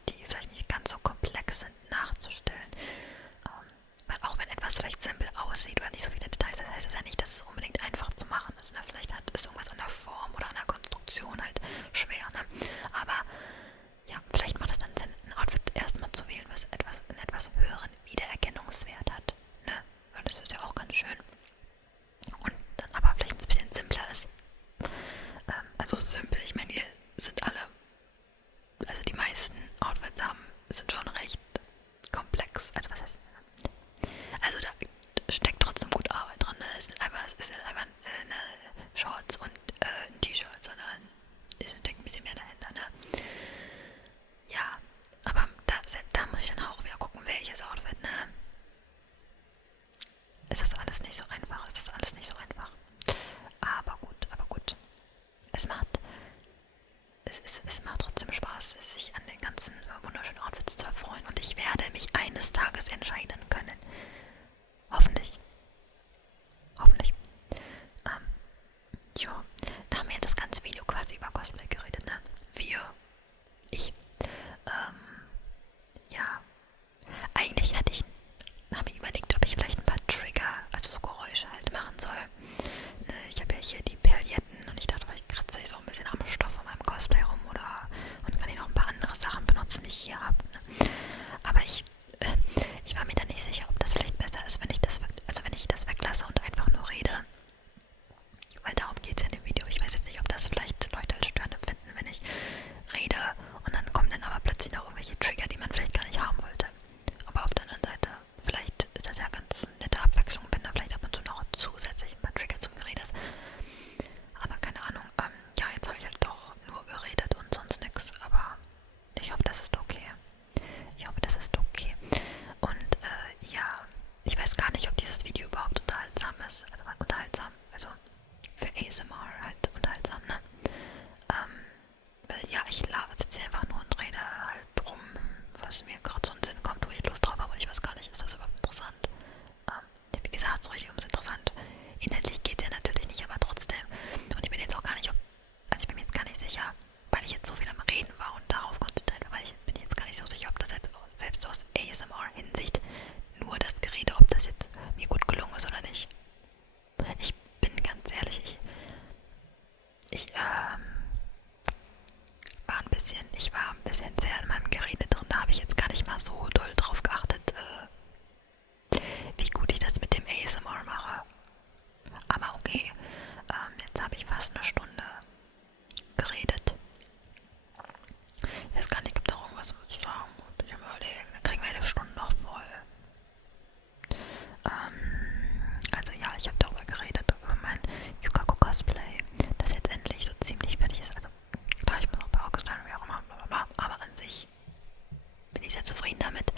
die vielleicht nicht ganz so komplex sind nachzustellen. Weil auch wenn etwas vielleicht simpel aussieht oder nicht so viele Details, das heißt es ja nicht, dass es unbedingt einfach zu machen ist. Ne? Vielleicht ist irgendwas an der Form oder an der Konstruktion halt schwer. Ne? Aber ja, vielleicht macht es dann Sinn, ein Outfit erstmal zu wählen, was einen etwas höheren Wiedererkennungswert hat. Ne? Weil das ist ja auch ganz schön. Und dann aber vielleicht ein bisschen simpler ist. Also simpel, ich meine, die sind alle, also die meisten Outfits sind schon recht komplex. Also was heißt, also da steckt trotzdem gut Arbeit dran. Ne? Es ist halt einfach eine Shorts und ein T-Shirt, sondern es steckt ein bisschen mehr dahinter. Ne? Ja, aber da muss ich dann auch wieder gucken, welches Outfit. Ne? Es ist alles nicht so einfach. Aber gut. Es macht trotzdem Spaß, sich an den ganzen wunderschönen Outfits zu erfreuen. Und ich werde mich eines Tages entscheiden können. Hoffentlich. Ja, da haben wir jetzt das ganze Video quasi über Cosplay geredet, ne? Ich. Ja. Eigentlich habe ich überlegt, ob ich vielleicht ein paar Trigger, also so Geräusche halt machen soll. Ne, ich habe ja hier die Perlietten und ich dachte, vielleicht kratze ich so ein bisschen am Stoff von meinem Cosplay rum und kann hier noch ein paar andere Sachen benutzen, die ich hier habe. Ne? Aber ich war mir da nicht sicher, ob das vielleicht besser ist, wenn ich das weglasse und einfach nur rede. Weil darum geht es ja in dem Video. Ich weiß jetzt nicht, ob das vielleicht Leute als störend empfinden, wenn ich rede und dann kommen dann aber plötzlich noch irgendwelche Trigger, die man vielleicht gar nicht haben wollte. Aber auf der anderen Seite, vielleicht ist das ja ganz nette Abwechslung, wenn da vielleicht ab und zu noch zusätzlich ein paar Trigger zum Gerät ist. Aber keine Ahnung. Ja, jetzt habe ich halt doch nur geredet und sonst nichts. Aber ich hoffe, das ist okay. Und ja, ich weiß gar nicht, ob dieses Video überhaupt unterhaltsam ist. Also für ASMR halt unterhaltsam, ne? Weil ja, ich sitze hier einfach nur und rede halt drum, was mir gerade so in den Sinn kommt, wo ich Lust drauf habe und ich weiß gar nicht, ist das überhaupt interessant? Wie gesagt, so richtig interessant. Inhaltlich geht es ja natürlich nicht, aber trotzdem. Und ich bin jetzt auch gar nicht, ich bin mir jetzt gar nicht sicher, weil ich jetzt so viel am Reden war und darauf konzentriert war, weil ich bin jetzt gar nicht so sicher, ob das jetzt selbst aus ASMR-Hinsicht nur das Gerede, ob das jetzt mir gut gelungen ist oder nicht. Ich bin ganz ehrlich, ich war ein bisschen sehr in meinem Gerede drin, da habe ich jetzt gar nicht mal so doll drauf geachtet, wie gut ich das mit dem ASMR mache. Aber okay, jetzt habe ich fast eine Stunde geredet. Ich weiß gar nicht, gibt es auch irgendwas zu sagen? Bin ich am Überlegen, dann kriegen wir die Stunde noch voll. Also ja, ich habe darüber geredet, über mein Yukaku Cosplay, das jetzt endlich so ziemlich fertig ist. Also klar, ich muss noch Pauke sein, wie auch immer, blablabla, aber an sich bin ich sehr zufrieden damit.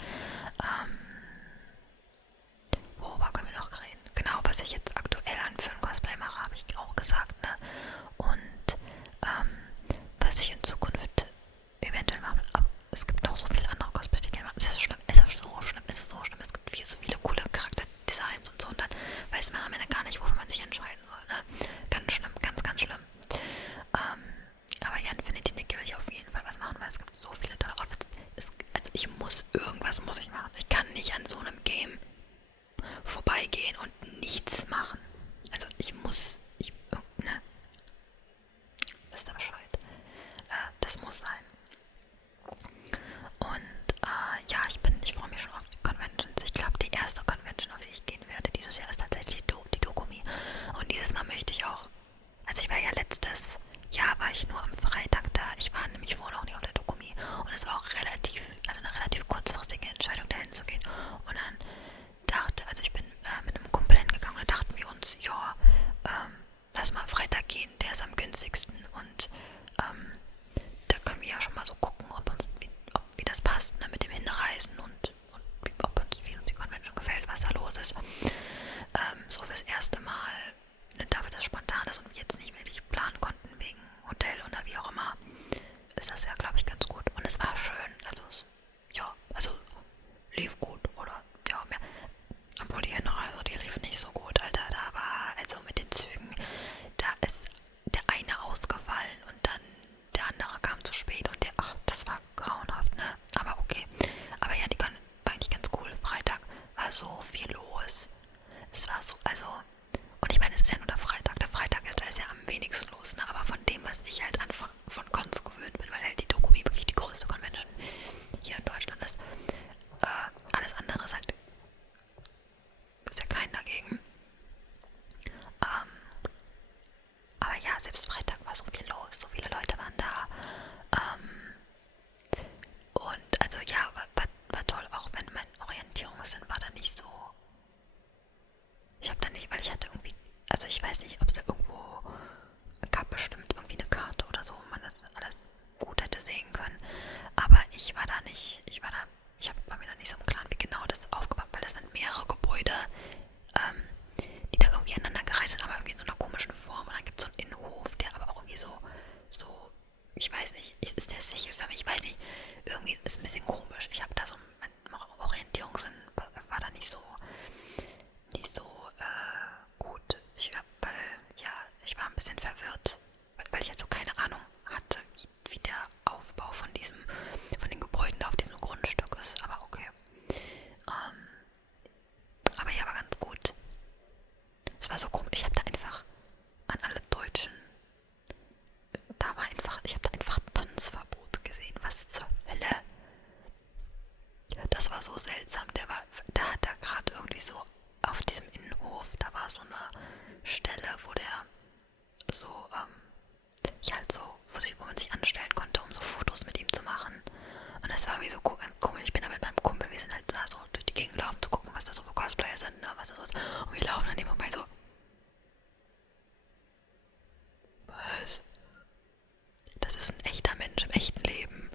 Worüber können wir noch reden? Genau, was ich jetzt aktuell für ein Cosplay mache, habe ich auch gesagt, ne? Und was ich in Zukunft eventuell mache. Aber es gibt noch so viele andere Cosplays, die ich gerne mache. Es ist schlimm, es ist so schlimm. Es gibt so viele coole Charakterdesigns und so und dann weiß man am Ende gar nicht, wofür man sich entscheiden soll, ne? Ganz schlimm, ganz schlimm. Aber ja, Infinity Nick will ich auf jeden Fall was machen, weil es gibt so viele tolle Outfits. Irgendwas muss ich machen. Ich kann nicht an so einem Game vorbeigehen und nichts machen. Also ne? Wisst ihr Bescheid? Das muss sein. Und ja, ich freue mich schon auf die Conventions. Ich glaube, die erste Convention, auf die ich gehen werde dieses Jahr, ist tatsächlich die Dokumi. Und dieses Mal möchte ich auch, also ich war ja letztes Jahr, war ich nur am Freitag da. Ich war nämlich vorher noch nie auf der Dokumi. Und es war auch eine relativ kurzfristige Entscheidung, dahin zu gehen. Und dann also ich bin mit einem Kumpel hingegangen und da dachten wir uns, ja, lass mal Freitag gehen, der ist am günstigsten und da können wir ja echten Leben.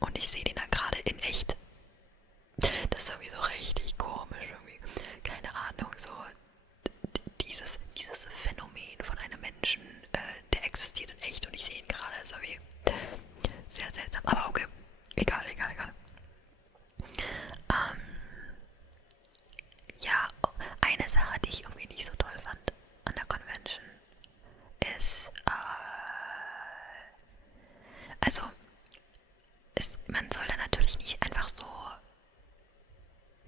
Und ich sehe den dann gerade in echt. Das ist irgendwie so richtig komisch irgendwie. Keine Ahnung, so dieses Phänomen von einem Menschen, der existiert in echt und ich sehe ihn gerade. Das ist irgendwie sehr seltsam. Aber okay, egal. Ähm, ja, eine Sache, die ich irgendwie nicht so toll fand an der Convention ist, also man soll da natürlich nicht einfach so,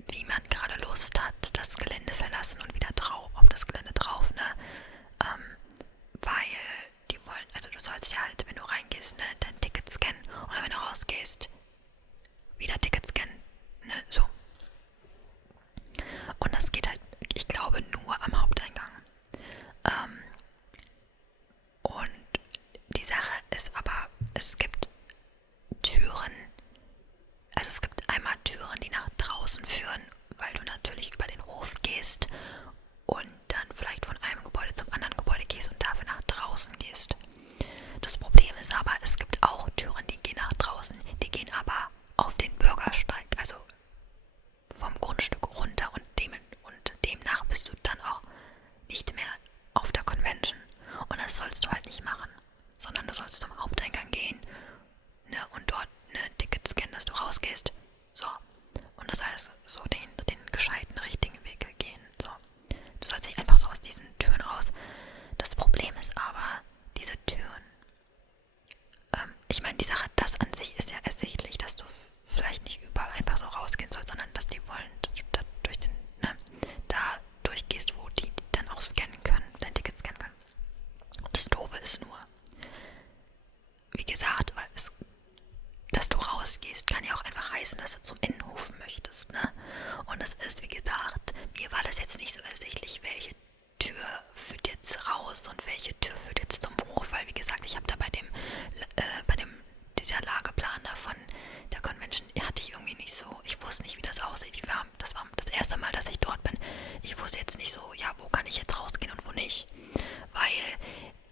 wie man gerade Lust hat, das Gelände verlassen und wieder auf das Gelände drauf, ne? Weil die wollen, also du sollst ja halt, wenn du reingehst, ne, dein Ticket scannen und wenn du rausgehst, wieder Ticket scannen, ne, so. Und das geht halt, ich glaube, nur am Haupteingang. Und die Sache ist aber, es gibt Türen, also es gibt einmal Türen, die nach draußen führen, weil du natürlich über den Hof gehst und dann vielleicht von einem Gebäude zum anderen Gebäude gehst und dafür nach draußen gehst. Das Problem ist aber, es gibt auch Türen, die gehen nach draußen, die gehen aber auf den Bürgersteig, also vom Grundstück runter und demnach bist du dann auch nicht mehr auf der Convention. Und das sollst du halt nicht machen, sondern du sollst zum Haupteingang gehen, ne, und dort ein Ticket scannen, dass du rausgehst. So. Und das heißt, so den gescheiten, richtigen Weg gehen. So. Du sollst nicht einfach so aus diesen Türen raus. Das Problem ist aber, diese Türen, ich meine, die Sache, das an sich ist ja ersichtlich, dass du vielleicht nicht überall einfach so rausgehen sollst, sondern dass die wollen, dass du da durchgehst, wo die dann auch scannen können, dein Ticket scannen können. Und das Doofe ist nur, wie gesagt, dass du rausgehst, kann ja auch einfach heißen, dass du zum Innenhof möchtest, ne? Und es ist, wie gesagt, mir war das jetzt nicht so ersichtlich, welche Tür führt jetzt raus und welche Tür führt jetzt zum Hof, weil, wie gesagt, ich habe da bei dieser Lageplaner von der Convention, hatte ich irgendwie nicht so, ich wusste nicht, wie das aussieht. Das war das erste Mal, dass ich dort bin. Ich wusste jetzt nicht so, ja, wo kann ich jetzt rausgehen und wo nicht. Weil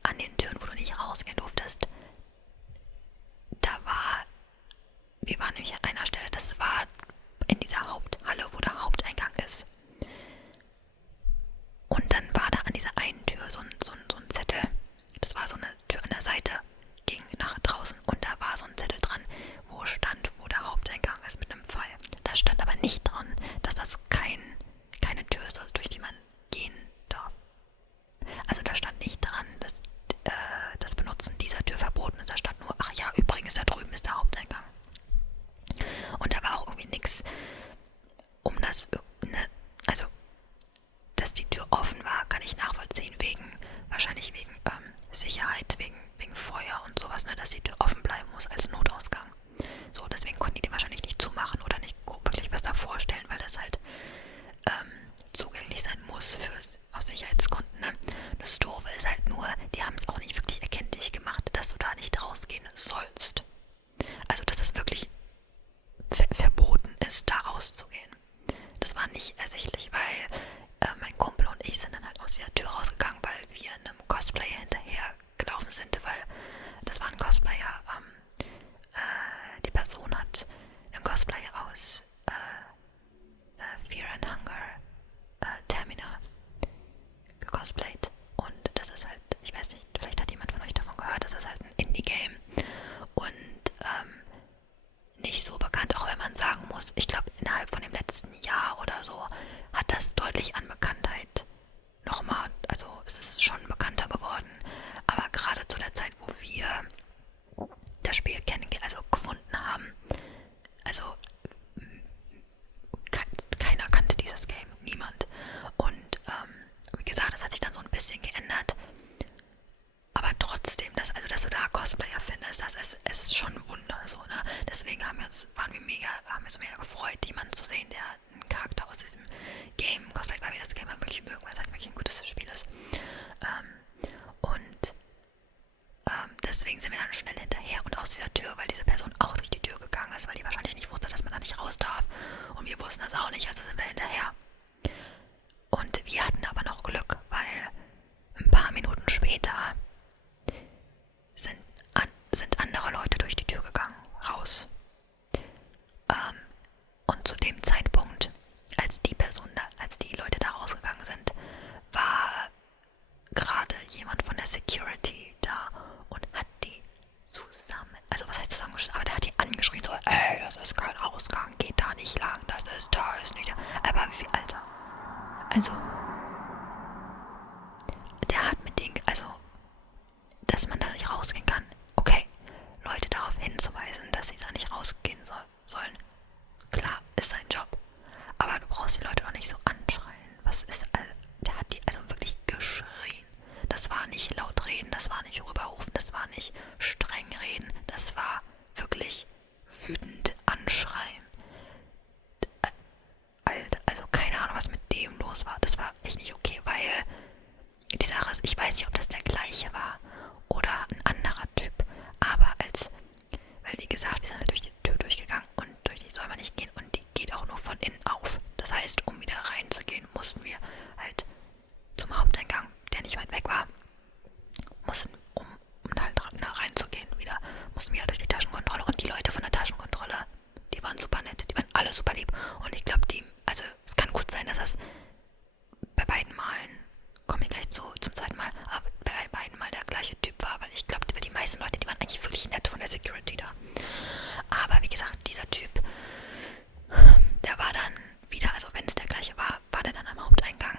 an den Türen, wo du nicht rausgehen durftest, wir waren nämlich an einer Stelle, das war in dieser Haupthalle, wo der Haupteingang ist. Und dann war da an dieser einen Tür so ein Zettel. Das war so eine Tür an der Seite, ging nach draußen. Und da war so ein Zettel dran, wo stand, wo der Haupteingang ist mit einem Pfeil. Da stand aber nicht dran, dass das keine Tür ist, durch die man gehen darf. Also da stand nicht dran, dass das Benutzen dieser Tür verboten ist. Da stand nur, ach ja, übrigens, da drüben ist der Haupteingang. Und da war auch irgendwie nichts, um das, ne, also, dass die Tür offen war, kann ich nachvollziehen, wahrscheinlich wegen Sicherheit, wegen Feuer und sowas, ne, dass die Tür offen bleiben muss als Notausgang. So, deswegen konnten die wahrscheinlich nicht zumachen oder nicht wirklich was da vorstellen, weil das halt zugänglich sein muss aus Sicherheitsgründen, ne. Das Doofe ist halt nur, die haben es auch nicht wirklich erkenntlich gemacht, dass du da nicht rausgehen sollst. Also, dass das wirklich verboten ist, da rauszugehen. Das war nicht ersichtlich, weil mein Kumpel und ich sind dann halt aus der Tür rausgegangen, weil wir einem Cosplayer hinterher gelaufen sind, weil das war ein Cosplayer, die Person hat einen Cosplayer aus Fear and Hunger Termina gecosplayt. Und das ist halt, ich weiß nicht, vielleicht hat jemand von euch davon gehört, das ist halt ein Indie-Game und nicht so bekannt, auch wenn man sagen muss, ich glaube, innerhalb von dem letzten Jahr oder so hat das deutlich an Bekanntheit nochmal, also es ist schon bekannter geworden, aber gerade zu der Zeit, wo wir das Spiel gefunden haben, also keiner kannte dieses Game, niemand. Und wie gesagt, das hat sich dann so ein bisschen geändert, aber trotzdem, dass du da Cosplayer findest, das ist schon ein Wunder, so, ne? Deswegen haben wir uns mega gefreut, jemanden zu sehen, der einen Charakter aus diesem Game cosplayt, weil wir das Game halt wirklich mögen, weil es halt wirklich ein gutes Spiel ist. Deswegen sind wir dann schnell hinterher und aus dieser Tür, weil diese Person auch durch die Tür gegangen ist, weil die wahrscheinlich nicht wusste, dass man da nicht raus darf. Und wir wussten das auch nicht, also sind wir hinterher. Und wir hatten aber noch Glück, weil ein paar Minuten später sind andere Leute durch die nicht streng reden, das war wirklich wütend anschreien. Alter, also keine Ahnung, was mit dem los war. Das war echt nicht okay, weil die Sache ist, ich weiß nicht, ob das der gleiche war oder ein anderer Typ. Aber weil wie gesagt, wir sind halt durch die Tür durchgegangen und durch die soll man nicht gehen und die geht auch nur von innen auf. Das heißt, um wieder reinzugehen, mussten wir halt zum Haupteingang, der nicht weit weg war, um halt reinzugehen wieder, mussten wir halt durch die Taschenkontrolle und die Leute von der Taschenkontrolle, die waren super nett, die waren alle super lieb und ich glaube, also es kann gut sein, dass das bei beiden Malen, komme ich gleich zum zweiten Mal, aber bei beiden Mal der gleiche Typ war, weil ich glaube, die meisten Leute, die waren eigentlich wirklich nett von der Security da. Aber wie gesagt, dieser Typ, der war dann wieder, also wenn es der gleiche war, war der dann am Haupteingang.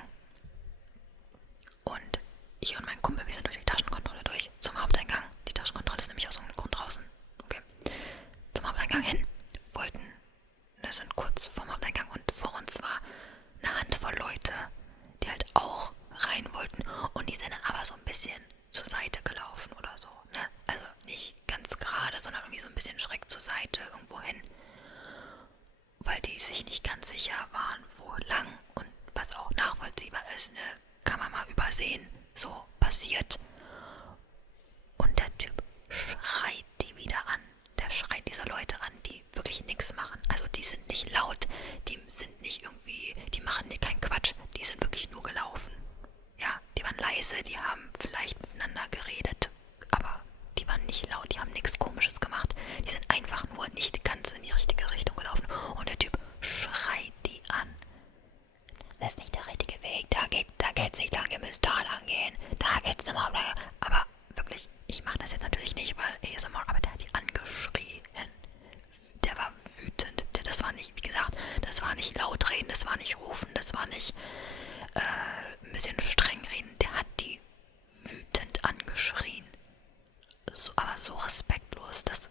Und ich und mein Kumpel, wir sind durch die Taschenkontrolle durch zum Haupteingang. Die Taschenkontrolle ist nämlich aus irgendeinem Grund draußen. Okay. Zum Haupteingang hin. Wir sind kurz vorm Haupteingang und vor uns war eine Handvoll Leute, die halt auch rein wollten. Und die sind dann aber so ein bisschen zur Seite gelaufen oder so. Ne? Also nicht ganz gerade, sondern irgendwie so ein bisschen schräg zur Seite irgendwo hin. Weil die sich nicht ganz sicher waren, wo lang. Und was auch nachvollziehbar ist, ne, kann man mal übersehen. So passiert. Und der Typ schreit die wieder an. Der schreit diese Leute an, die wirklich nichts machen. Also die sind nicht laut, die sind nicht irgendwie, die machen dir keinen Quatsch. Die sind wirklich nur gelaufen. Ja, die waren leise, die haben vielleicht miteinander geredet, aber die waren nicht laut, die haben nichts Komisches gemacht. Die sind einfach nur nicht ganz in die richtige Richtung gelaufen. Und der Typ schreit die an. Das ist nicht der richtige Weg, da geht's nicht lang, ihr müsst da lang gehen, da geht's nochmal lang. Aber wirklich, ich mache das jetzt natürlich nicht, weil ASMR, aber der hat die angeschrien. Der war wütend. Das war nicht, wie gesagt, das war nicht laut reden, das war nicht rufen, das war nicht ein bisschen streng reden. Der hat die wütend angeschrien. Aber so respektlos, das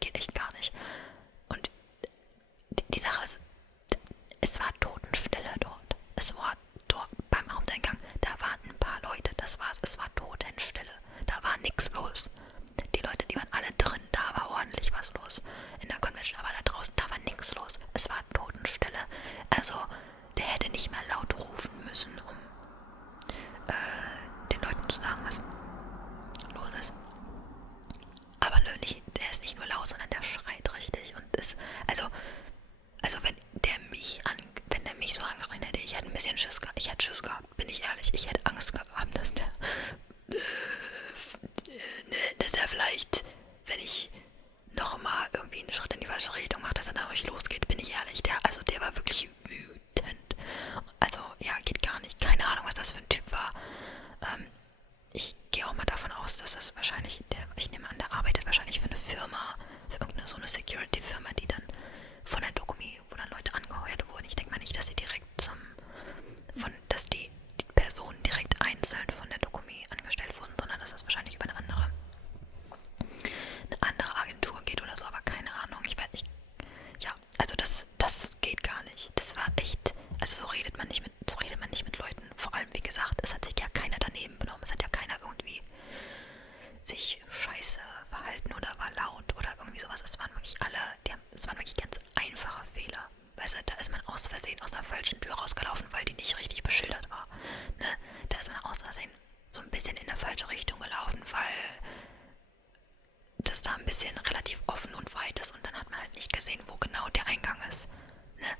geht echt gar nicht. Und die Sache ist, es war Totenstille dort. Es war dort beim Haupteingang, da waren ein paar Leute, das war's. Es war Totenstille. Da war nichts los. Die Leute, die waren alle drin, da war ordentlich was los. In der Convention, aber da draußen, da war nichts los. Es war Totenstille. Also, der hätte nicht mehr laut rufen müssen, um den Leuten zu sagen, was los ist. Aber nö, der ist nicht nur laut, sondern der schreit richtig. Und also wenn der mich so angeschrien hätte, ich hätte ein bisschen Schiss gehabt. Ich hätte Schiss gehabt, bin ich ehrlich. Ich hätte Angst gehabt, dass er vielleicht, wenn ich nochmal irgendwie einen Schritt in die falsche Richtung mache, dass er da euch losgeht, bin ich ehrlich. Der war wirklich wütend. Also, ja, geht gar nicht. Keine Ahnung, was das für ein Typ war. Ich gehe auch mal davon aus, dass das wahrscheinlich, ich nehme an, der arbeitet wahrscheinlich für eine Firma, für irgendeine so eine Security-Firma, die dann von der Dokumi, wo dann Leute angeheuert wurden. Ich denke mal nicht, dass die direkt dass die Personen direkt einzeln von der Dokumi angestellt wurden, sondern dass das wahrscheinlich über eine andere Agentur geht oder so, aber keine Ahnung. Ich weiß nicht. Ja, also das geht gar nicht. Das war echt, also so redet man nicht mit Leuten. Vor allem, wie gesagt, es hat sich ja keiner daneben benommen. Es hat ja keiner irgendwie sich scheiße verhalten oder war laut oder irgendwie sowas. Es waren wirklich es waren wirklich ganz einfache Fehler. Weißt du, da ist man aus Versehen aus der falschen Tür rausgelaufen, weil die nicht richtig beschildert war. Ne? Da ist man aus Versehen so ein bisschen in der falsche Richtung gelaufen, weil das da ein bisschen relativ offen und weit ist und dann hat man halt nicht gesehen, wo genau der Eingang ist. Ne?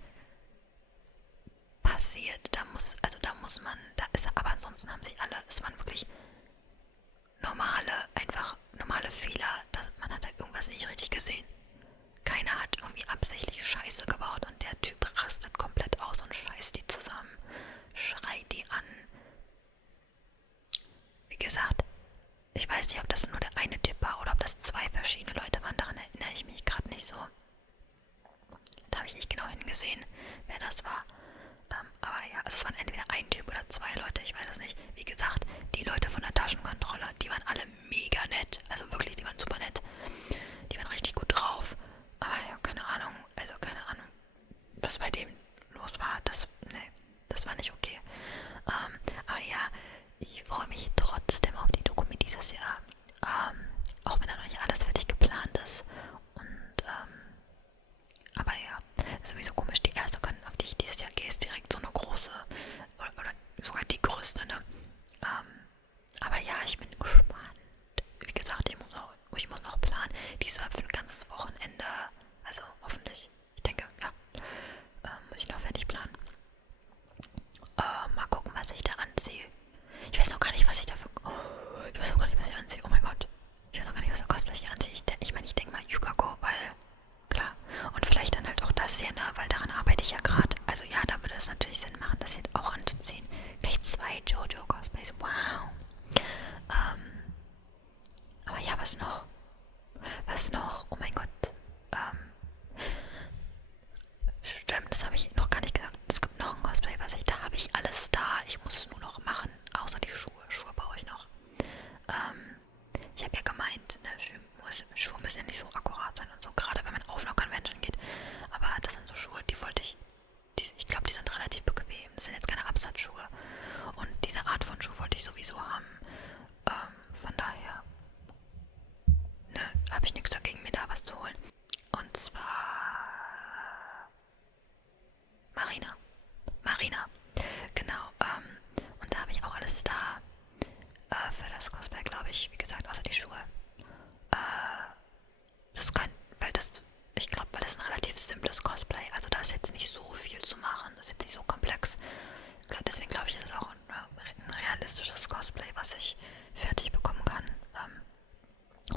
Passiert, aber ansonsten haben sich alle, es waren wirklich normale Fehler, man hat halt irgendwas nicht richtig gesehen. Keiner hat irgendwie absichtlich Scheiße gebaut und der Typ rastet komplett aus und scheißt die zusammen, schreit die an. Wie gesagt, ich weiß nicht, ob das nur der eine Typ war oder ob das zwei verschiedene Leute waren, daran erinnere ich mich gerade nicht so. Da habe ich nicht genau hingesehen, wer das war. Aber ja, also es waren entweder ein Typ oder zwei Leute, ich weiß es nicht. Wie gesagt, die Leute von der Taschenkontrolle, die waren alle mega nett. Also wirklich, Schuhe müssen ja nicht so akkurat sein und so, gerade wenn man auf eine Convention geht. Aber das sind so Schuhe, die wollte ich, ich glaube, die sind relativ bequem. Das sind jetzt keine Absatzschuhe. Und diese Art von Schuh wollte ich sowieso haben. Von daher, ne, habe ich nichts dagegen, mir da was zu holen. Und zwar Marina. Marina. Genau. Und da habe ich auch alles da für das Cosplay, glaube ich. Wie gesagt, außer die Schuhe. Das kann, weil das, ich glaube, weil das ein relativ simples Cosplay, also da ist jetzt nicht so viel zu machen, das ist jetzt nicht so komplex. Deswegen glaube ich, ist es auch ein realistisches Cosplay, was ich fertig bekommen kann,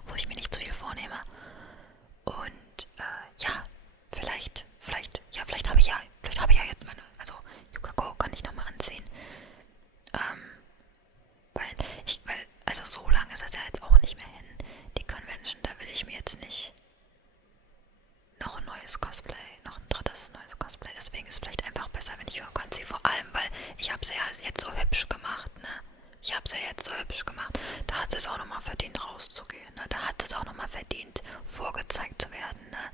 wo ich mir nicht zu viel vornehme. Und ja, vielleicht habe ich ja jetzt meine, also Yukako kann ich nochmal anziehen. Also so lange ist das ja jetzt auch nicht mehr hin. Die Convention, da will ich mir jetzt nicht noch ein neues Cosplay, noch ein drittes neues Cosplay. Deswegen ist es vielleicht einfach besser, wenn ich Yukako anziehe. Vor allem, weil ich habe sie ja jetzt so hübsch gemacht, ne? Ich habe sie ja jetzt so hübsch gemacht. Da hat es auch nochmal verdient, rauszugehen, ne? Da hat es auch nochmal verdient, vorgezeigt zu werden, ne?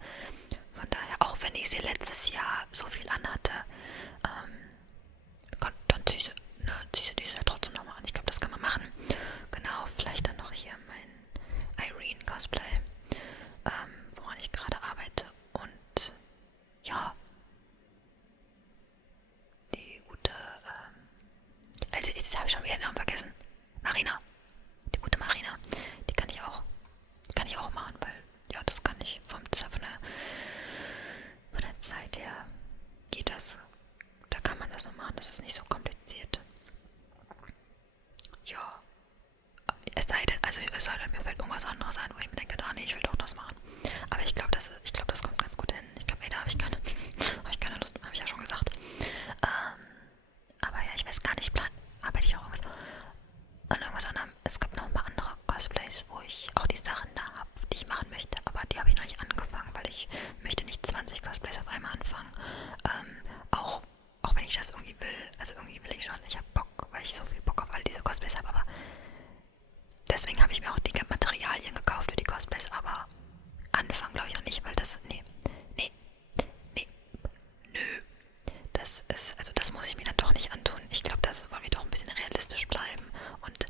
Von daher, auch wenn ich sie letztes Jahr so viel anhatte, dann zieh sie diese ja trotzdem nochmal an. Ich glaube, das kann man machen. Genau, vielleicht dann noch hier mein Irene-Cosplay, woran ich gerade arbeite. Und ja, die gute, also jetzt habe ich schon wieder den Namen vergessen. Marina. Die gute Marina. Die kann ich auch machen, weil, ja, das kann ich von der Zeit her geht das. Da kann man das noch machen, das ist nicht so kompliziert. Ja, es sei denn, mir fällt irgendwas anderes ein, wo ich mir denke, nee, ich will doch das machen. Aber ich glaube, das kommt ganz gut hin. Ich glaube, da habe ich keine Lust, habe ich ja schon gesagt. Aber ja, ich weiß gar nicht, arbeite ich auch an irgendwas anderem. Es gibt noch ein paar andere Cosplays, wo ich auch die Sachen da habe, die ich machen möchte. Aber die habe ich noch nicht angefangen, weil ich möchte nicht 20 Cosplays auf einmal anfangen. Auch wenn ich das irgendwie will. Also irgendwie will ich schon. Ich habe Bock, weil ich so viel Bock auf all diese Cosplays habe. Aber deswegen habe ich mir auch die Materialien gekauft für die Cosplays. Aber anfangen glaube ich noch nicht, weil das, nee, nö. Das muss ich mir dann doch nicht antun. Ich glaube, das wollen wir doch ein bisschen realistisch bleiben und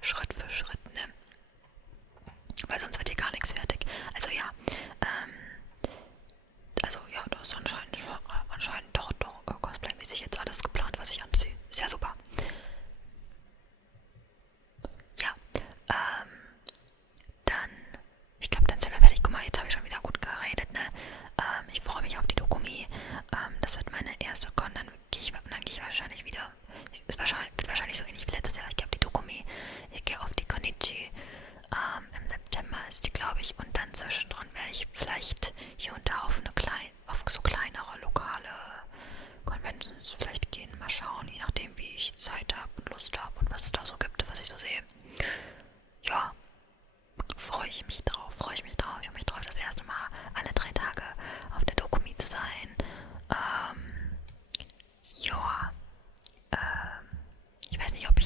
Schritt für Schritt, ne? Weil sonst wird hier gar nichts fertig. Also ja, das ist anscheinend doch Cosplay-mäßig jetzt alles geplant, was ich anziehe. Ist ja super. Ja, dann, ich glaube, dann sind wir fertig. Guck mal, jetzt habe ich schon wieder gut geredet, ne? Ich freue mich auf die Dokumi. Das wird meine erste Con, dann gehe ich wahrscheinlich wieder. Wird wahrscheinlich so ähnlich wie letztes Jahr. Ich gehe auf die Dokumi, ich gehe auf die Konichi. Im September ist die, glaube ich, und dann zwischendrin werde ich vielleicht hier und da auf so kleinere lokale Conventions vielleicht gehen. Mal schauen, je nachdem, wie ich Zeit habe und Lust habe und was es da so gibt, was ich so sehe. Ja, freue ich mich drauf. Ich habe mich drauf, das erste Mal alle 3 Tage auf der Dokumi zu sein. Ja, ich weiß nicht, ob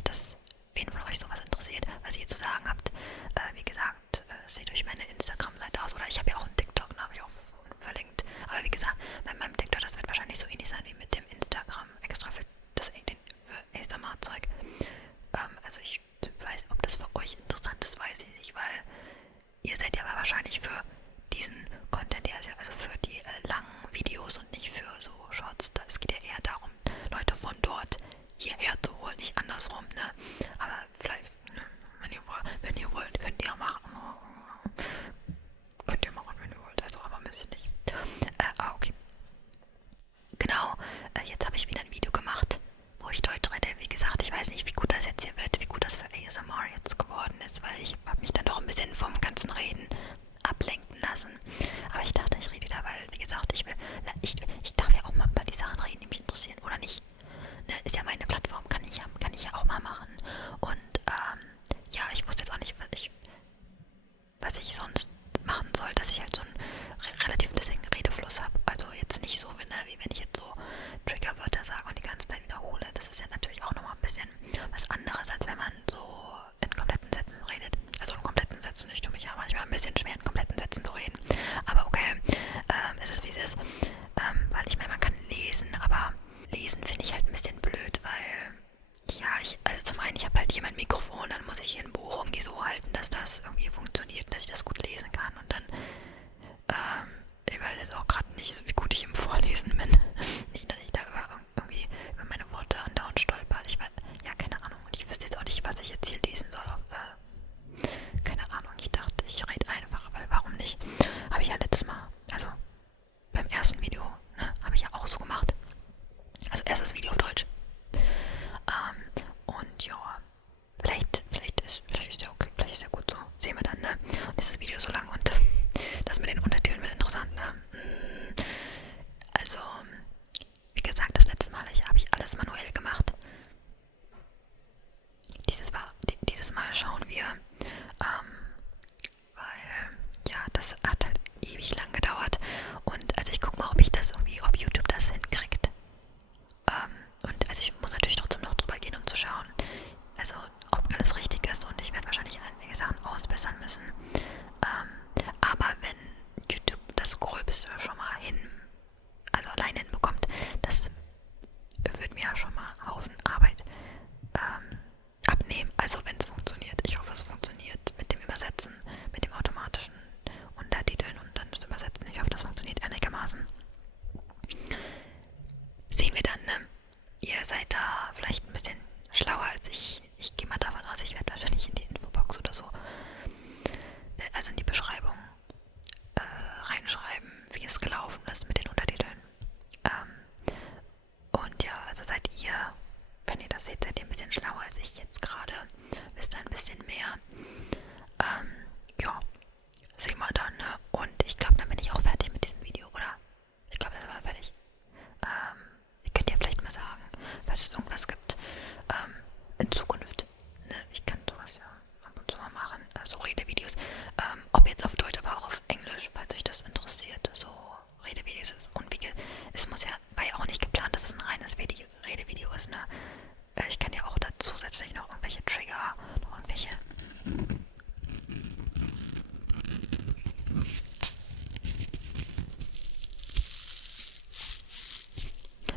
wen von euch sowas interessiert, was ihr zu sagen habt. Wie gesagt, seht euch meine Instagram-Seite aus. Oder ich habe ja auch einen TikTok, da habe ich auch verlinkt. Aber wie gesagt, bei meinem TikTok, das wird wahrscheinlich so ähnlich sein wie mit dem Instagram. Extra für für ASMR-Zeug. Also ich weiß, ob das für euch interessant ist, weiß ich nicht, weil ihr seid ja wahrscheinlich für diesen Content, also für die langen Videos und nicht für so Shorts. Es geht ja eher darum, Leute von dort hierher zu holen, nicht andersrum, ne? Aber vielleicht, ne, wenn ihr wollt, könnt ihr machen. Könnt ihr machen, wenn ihr wollt, also aber müsst ihr nicht. Okay. Genau, jetzt habe ich wieder ein Video gemacht, wo ich Deutsch rede. Wie gesagt, ich weiß nicht, wie gut das jetzt hier wird, wie gut das für ASMR jetzt geworden ist, weil ich habe mich dann doch ein bisschen vom ganzen Reden ablenken lassen. Aber ich dachte, ich rede wieder, weil, wie gesagt, ich darf ja auch mal über die Sachen reden, die mich interessieren, oder nicht? Ne, ist ja meine Plattform, kann ich ja auch mal machen. manchmal ein bisschen schwer, in kompletten Sätzen zu reden. Aber okay, es ist wie es ist. Weil ich meine, man kann lesen, aber lesen finde ich halt ein bisschen blöd, weil, ja, also zum einen, ich habe halt hier mein Mikrofon, dann muss ich hier ein Buch irgendwie so halten, dass das irgendwie funktioniert, dass ich das gut lesen kann. Und dann, ich weiß jetzt auch gerade nicht, wie gut ich im Vorlesen bin. Nicht, dass ich da irgendwie über meine Worte andauernd stolper. Ich weiß, ja, keine Ahnung. Und ich wüsste jetzt auch nicht, was ich jetzt hier lesen soll. Keine Ahnung. Ich dachte, ich rede einfach, weil warum nicht? Habe ich ja letztes Mal, also beim ersten Video, ne, habe ich ja auch so gemacht. Also erstes Video auf Deutsch. Und ja, vielleicht ist der okay, vielleicht ist der gut so. Sehen wir dann, ne? Und ist das Video so lang und das mit den Untertiteln wird interessant, ne? Also, wie gesagt, das letzte Mal habe ich alles manuell gemacht. Dieses Mal schauen wir, weil, ja, das hat halt ewig lang gedauert. Und also ich gucke mal, ob YouTube das hinkriegt. Und also ich muss natürlich trotzdem noch drüber gehen, um zu schauen, also ob alles richtig ist, und ich werde wahrscheinlich einige Sachen ausbessern müssen. Aber wenn YouTube das Gröbste schon mal also allein hinbekommt, das wird mir ja schon mal einen Haufen Arbeit abnehmen. Also wenn es funktioniert. Ich hoffe, es funktioniert mit dem Übersetzen, mit dem automatischen Untertiteln und dann das Übersetzen. Ich hoffe, das funktioniert einigermaßen. Sehen wir dann, ne? Ihr seid da vielleicht ein bisschen schlauer als ich. Ich gehe mal davon aus, ich werde wahrscheinlich in die Infobox oder so, also in die Beschreibung, reinschreiben, wie es gelaufen ist mit den Untertiteln. Und ja, also seid ihr, wenn ihr das seht, seid ihr ein bisschen schlauer als ich jetzt gerade. Wisst ein bisschen mehr. Ja, sehen wir dann, ne? Und ich glaube, dann bin ich auch fertig mit diesem Video, oder? Ich glaube, das war fertig. Ihr könnt ja vielleicht mal sagen, falls es irgendwas gibt, in Zukunft. Ne? Ich kann sowas ja ab und zu mal machen, so Redevideos. Ob jetzt auf Deutsch, aber auch auf Englisch, falls euch das interessiert. So Redevideos. Und es war ja auch nicht geplant, dass es ein reines Redevideo ist, ne? Ich kann ja auch da zusätzlich noch irgendwelche Trigger,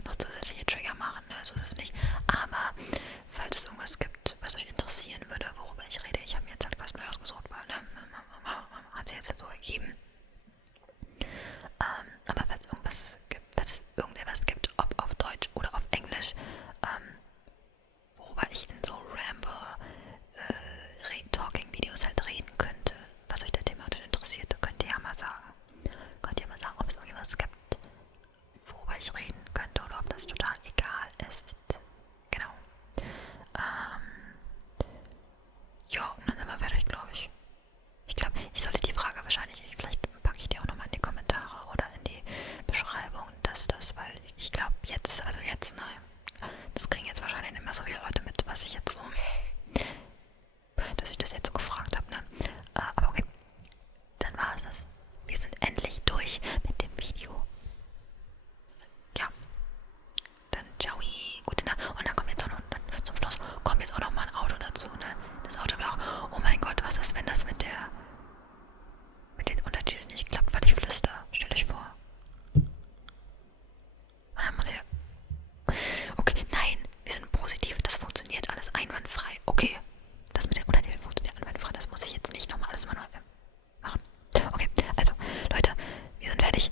noch zusätzliche Trigger machen, ne? So ist es nicht. Aber falls es irgendwas gibt, was euch interessieren würde, worüber ich rede, ich habe mir jetzt halt kostenlos ausgesucht, weil, ne? Hat sich jetzt so ergeben. Aber falls es irgendetwas gibt, ob auf Deutsch oder auf Englisch, worüber ich in so Talking-Videos halt reden könnte, was euch da thematisch interessiert, könnt ihr ja mal sagen. Könnt ihr mal sagen, ob es irgendwas gibt, worüber ich reden könnte, oder ob das total egal ist. Genau. Ja, und dann sind wir fertig, glaube ich. Ich glaube, ich sollte die Frage wahrscheinlich, vielleicht packe ich die auch nochmal in die Kommentare oder in die Beschreibung, weil ich glaube jetzt, nein, das kriegen jetzt wahrscheinlich nicht mehr so viele Leute mit, was ich jetzt so, dass ich das jetzt so gefragt habe, ne? Aber okay, dann war es das. Wir sind endlich durch mit dem Video. Ja, dann ciao, gute Nacht. Und dann kommt jetzt auch noch, zum Schluss kommt jetzt auch noch mal ein Auto dazu, ne? Das Auto will auch, oh mein Gott, was ist, wenn das mit den Untertiteln nicht klappt, weil ich flüster? Stellt euch vor. Und dann muss ich, okay, nein, wir sind positiv, das funktioniert alles einwandfrei. Okay, das mit den Untertiteln funktioniert einwandfrei, das muss ich jetzt nicht nochmal alles manuell machen. Okay, also, Leute, wir sind fertig.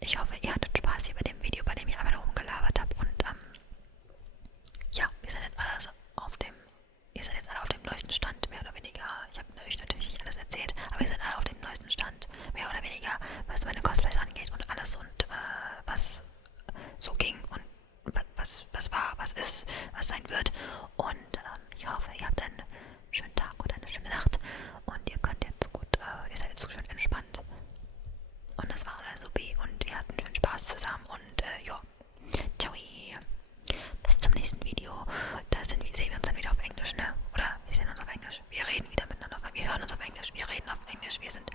Ich hoffe, ihr hattet Spaß hier bei dem Video, bei dem ich einfach nur rumgelabert habe. Und ja, ihr seid jetzt alle auf dem neuesten Stand, mehr oder weniger. Ich habe euch natürlich nicht alles erzählt, aber ihr seid alle auf dem neuesten Stand, mehr oder weniger, was meine Cosplays angeht und alles und was so ging und was war, was ist, was sein wird. Und ich hoffe, ihr habt einen schönen Tag oder eine schöne Nacht und ihr könnt jetzt gut, ihr seid jetzt so schön entspannt. Und das war alles supi und wir hatten schön Spaß zusammen und ja, ciao. Bis zum nächsten Video. Sehen wir uns dann wieder auf Englisch, ne? Oder wir sehen uns auf Englisch. Wir reden wieder miteinander. Wir hören uns auf Englisch. Wir reden auf Englisch. Wir sind